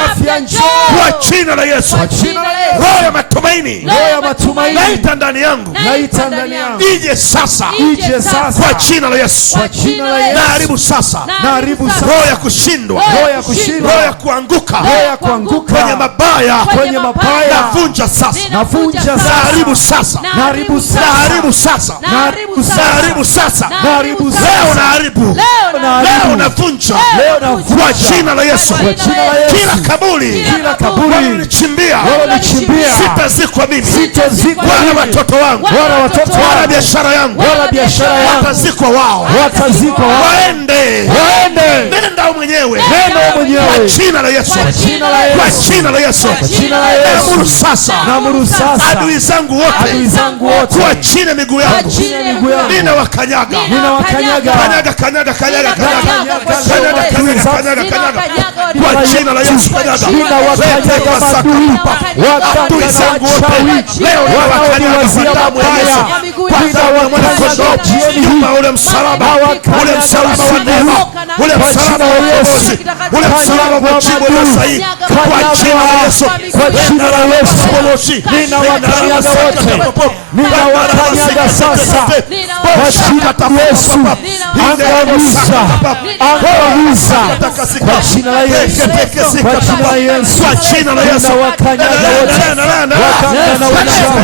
afya njoo, kwa jina la Yesu. kwa jina la Yesu. Roho ya matumaini, roho ya matumaini, naita ndani yangu, naita ndani yangu, ije sasa, ije sasa, kwa jina la Yesu. kwa jina la Yesu. Naharibu sasa naharibu sasa roho ya kushindwa, roho ya kushindwa, roho ya kuanguka roho ya kuanguka kwenye mabaya, kwenye mabaya, navunja sasa, navunja sasa, naharibu sasa, naharibu sasa, naharibu sasa, naharibu sasa, naharibu sasa, naharibu sasa, leo naharibu, leo navunja, leo navunja, kwa jina la Yesu. kwa jina la Yesu. Kila kaburi, kila kaburi walonichimbia, walonichimbia, sitazikwa mimi, sitazikwa wala mimi, watoto wangu, wala watoto wala wangu, biashara yangu, wala biashara yangu, watazikwa wao, watazikwa wao, waende, waende, nenda mwenyewe, nenda mwenyewe, kwa jina la Yesu, kwa jina la Yesu, kwa jina la Yesu, kwa jina la Yesu. naamuru sasa, naamuru sasa, adui zangu adui wote zangu wote, kwa chini ya miguu yangu, chini ya miguu yangu, ninawakanyaga, ninawakanyaga, kanyaga, kanyaga, kanyaga, kanyaga, kanyaga, kanyaga, kwa jina la Yesu, kanyaga, ninawakanyaga madui, adui zangu wote leo wanaoniwazia mabaya, ninawakanyaga jioni hii, nyuma ule msalaba, ule msalaba wa neema, ule msalaba wa ukombozi, ule msalaba wa jibu la sahihi, kwa jina la Yesu, kwa jina la Yesu, ninawakanyaga wote, ninawakanyaga sasa, kwa jina la Yesu, angamiza, angamiza, kwa jina la Yesu, kwa jina la Yesu, kwa jina la Yesu, ninawakanyaga wote, wakanda na wachawi,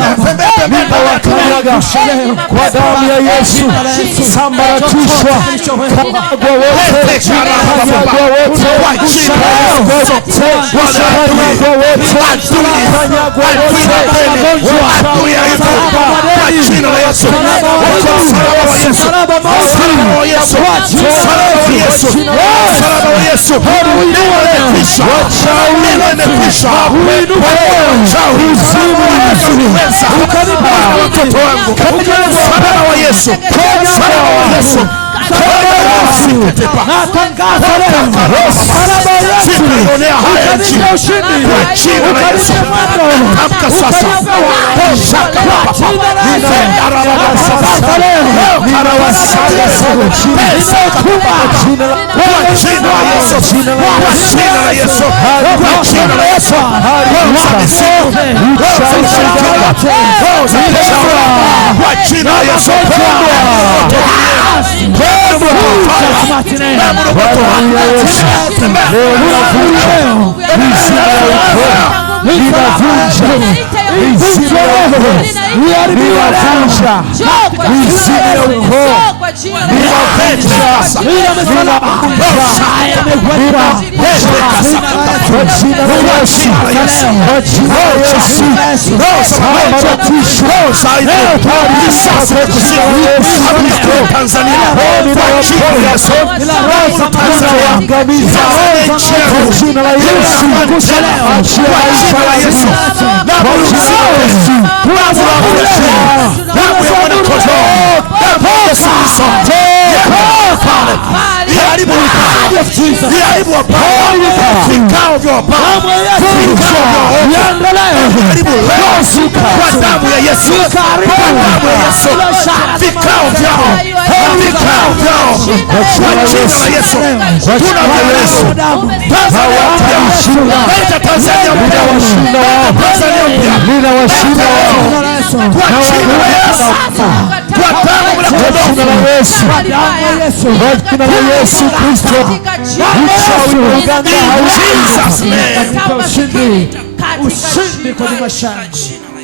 ninawakanyaga kwa damu ya Yesu, sambaratishwa, kamagwa wote,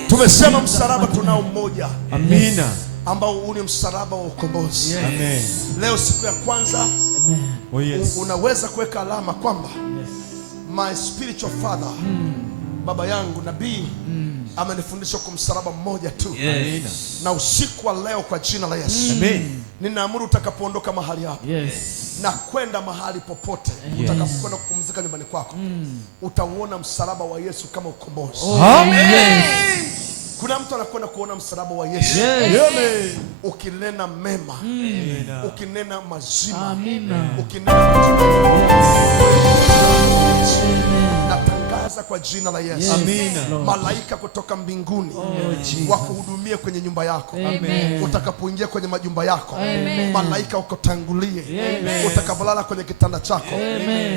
Tumesema msalaba tunao mmoja. Amina. Ambao ule msalaba wa ukombozi. Amen. Leo siku ya kwanza. Amen. Oh yes. Unaweza kuweka alama kwamba my spiritual father, baba yangu nabii, amenifundisha kwa msalaba mmoja tu. Yes. Na usiku wa leo kwa jina la Yesu. Amen. Ninaamuru utakapoondoka mahali hapa. Yes. Na kwenda mahali popote, utakapokwenda kupumzika nyumbani kwako, utauona msalaba wa Yesu kama ukombozi. Amen. Yes. Kuna mtu anakwenda kuona msalaba wa Yesu. Yes. Ukinena mema, ukinena mazima, ukinena natangaza kwa jina la Yesu. Amina. Malaika kutoka mbinguni wakuhudumie kwenye nyumba yako. Amen. Utakapoingia kwenye majumba yako, malaika ukotangulie. Utakapolala kwenye kitanda chako,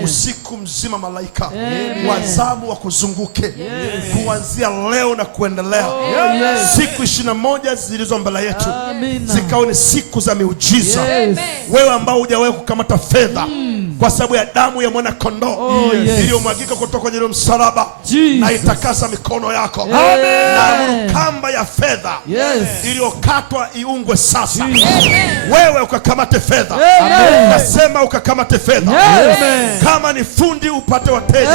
usiku mzima malaika wazamu wakuzunguke. Kuanzia leo na kuendelea, siku 21 zilizo mbele yetu zikawe ni siku za miujiza. Wewe ambao hujawahi kukamata fedha kwa sababu ya damu ya mwana kondoo iliyomwagika kutoka kwenye msalaba, na itakasa mikono yako. Na amuru kamba ya fedha iliyokatwa iungwe sasa. Wewe ukakamate fedha. Nasema ukakamate fedha. Kama ni fundi upate wateja.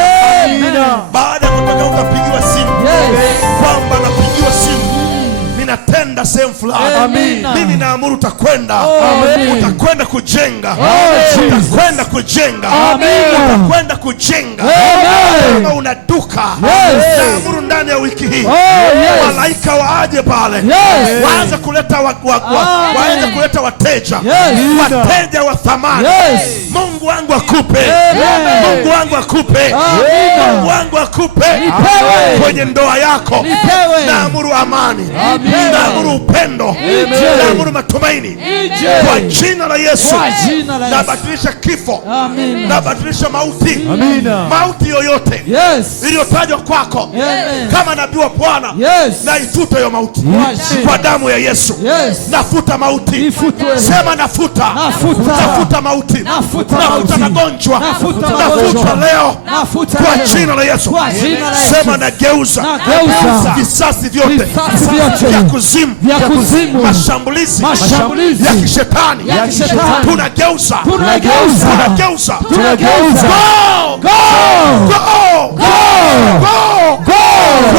Baada ya kutoka ukapigiwa simu kwamba napigiwa simu, ninatenda sehemu fulani. Mimi naamuru utakwenda. Utakwenda kujenga. Utakwenda kujenga. Utakwenda kujenga. Kama una duka, naamuru ndani ya wiki hii malaika waaje pale, waanze kuleta waanze kuleta wateja. Wateja wa thamani. Mungu wangu akupe. Mungu wangu akupe. Mungu wangu akupe kwenye ndoa yako. Naamuru amani. Naamuru upendo. Naamuru matumaini kwa jina la Yesu. Nabatilisha kifo. Nabatilisha mauti. Mauti yoyote iliyotajwa kwako kama nabii wa Bwana, na ifuta hiyo mauti kwa damu ya Yesu. Nafuta mauti. Sema nafuta. Nafuta mauti. Nafuta magonjwa. Nafuta leo kwa jina la Yesu. Sema nageuza visasi vyote vya kuzimu, mashambulizi ya kishetani. Tunageuza.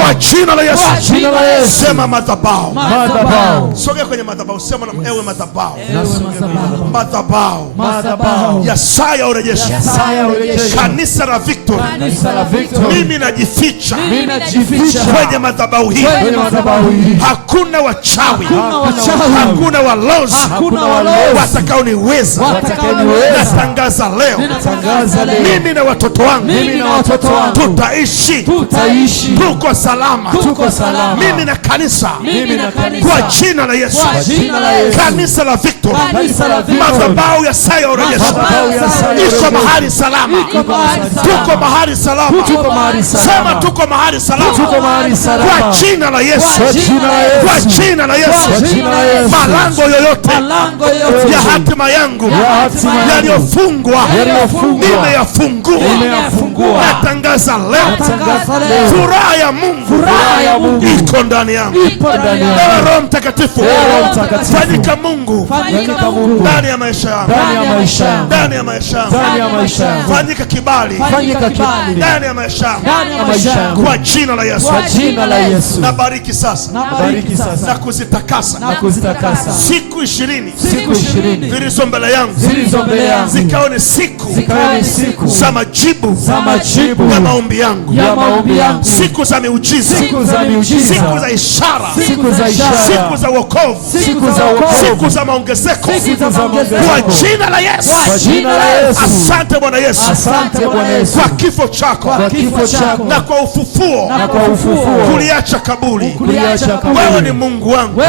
Kwa jina la Yesu. Sema madhabahu. Sogea kwenye madhabahu. Sema na ewe madhabahu. Madhabahu ya saa ya urejesho. Kanisa la Victory. Mimi najificha kwenye madhabahu hii. Hakuna wachawi, hakuna walozi watakaoniweza. Natangaza leo, mimi na watoto wangu tutaishi, tuko salama. Mimi na kanisa kwa jina la Yesu. Kanisa la Victory, madhabahu ya saa ya urejesho iko mahali salama. Tuko mahali salama. Sema tuko mahali salama kwa jina la Yesu. Kwa jina la Yesu. Malango yoyote ya hatima yangu yaliyofungwa nimeyafungua. Natangaza leo furaha ya Mungu iko ndani yangu. Roho Mtakatifu fanyika Mungu ndani ya maisha yangu. Ndani ya maisha yangu. Fanyika kibali ndani ya maisha yangu kwa jina la Yesu. Nabariki sasa na kuzitakasa siku 20 zilizo mbele yangu zikawa ni siku za majibu ya maombi yangu. Siku za miujiza, siku za ishara, siku za wokovu, siku za maongezeko kwa jina la Yesu. Asante Bwana Yesu kwa kifo chako na kwa ufufuo kuliacha kaburi. Wewe ni Mungu wangu.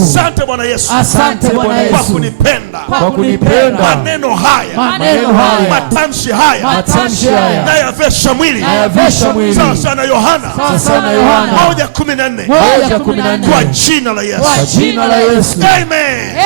Asante Bwana Yesu kwa kunipenda. Maneno haya, matamshi haya na yavesha mwili sawa sana Yohana 1:14 kwa jina la Yesu. Amen.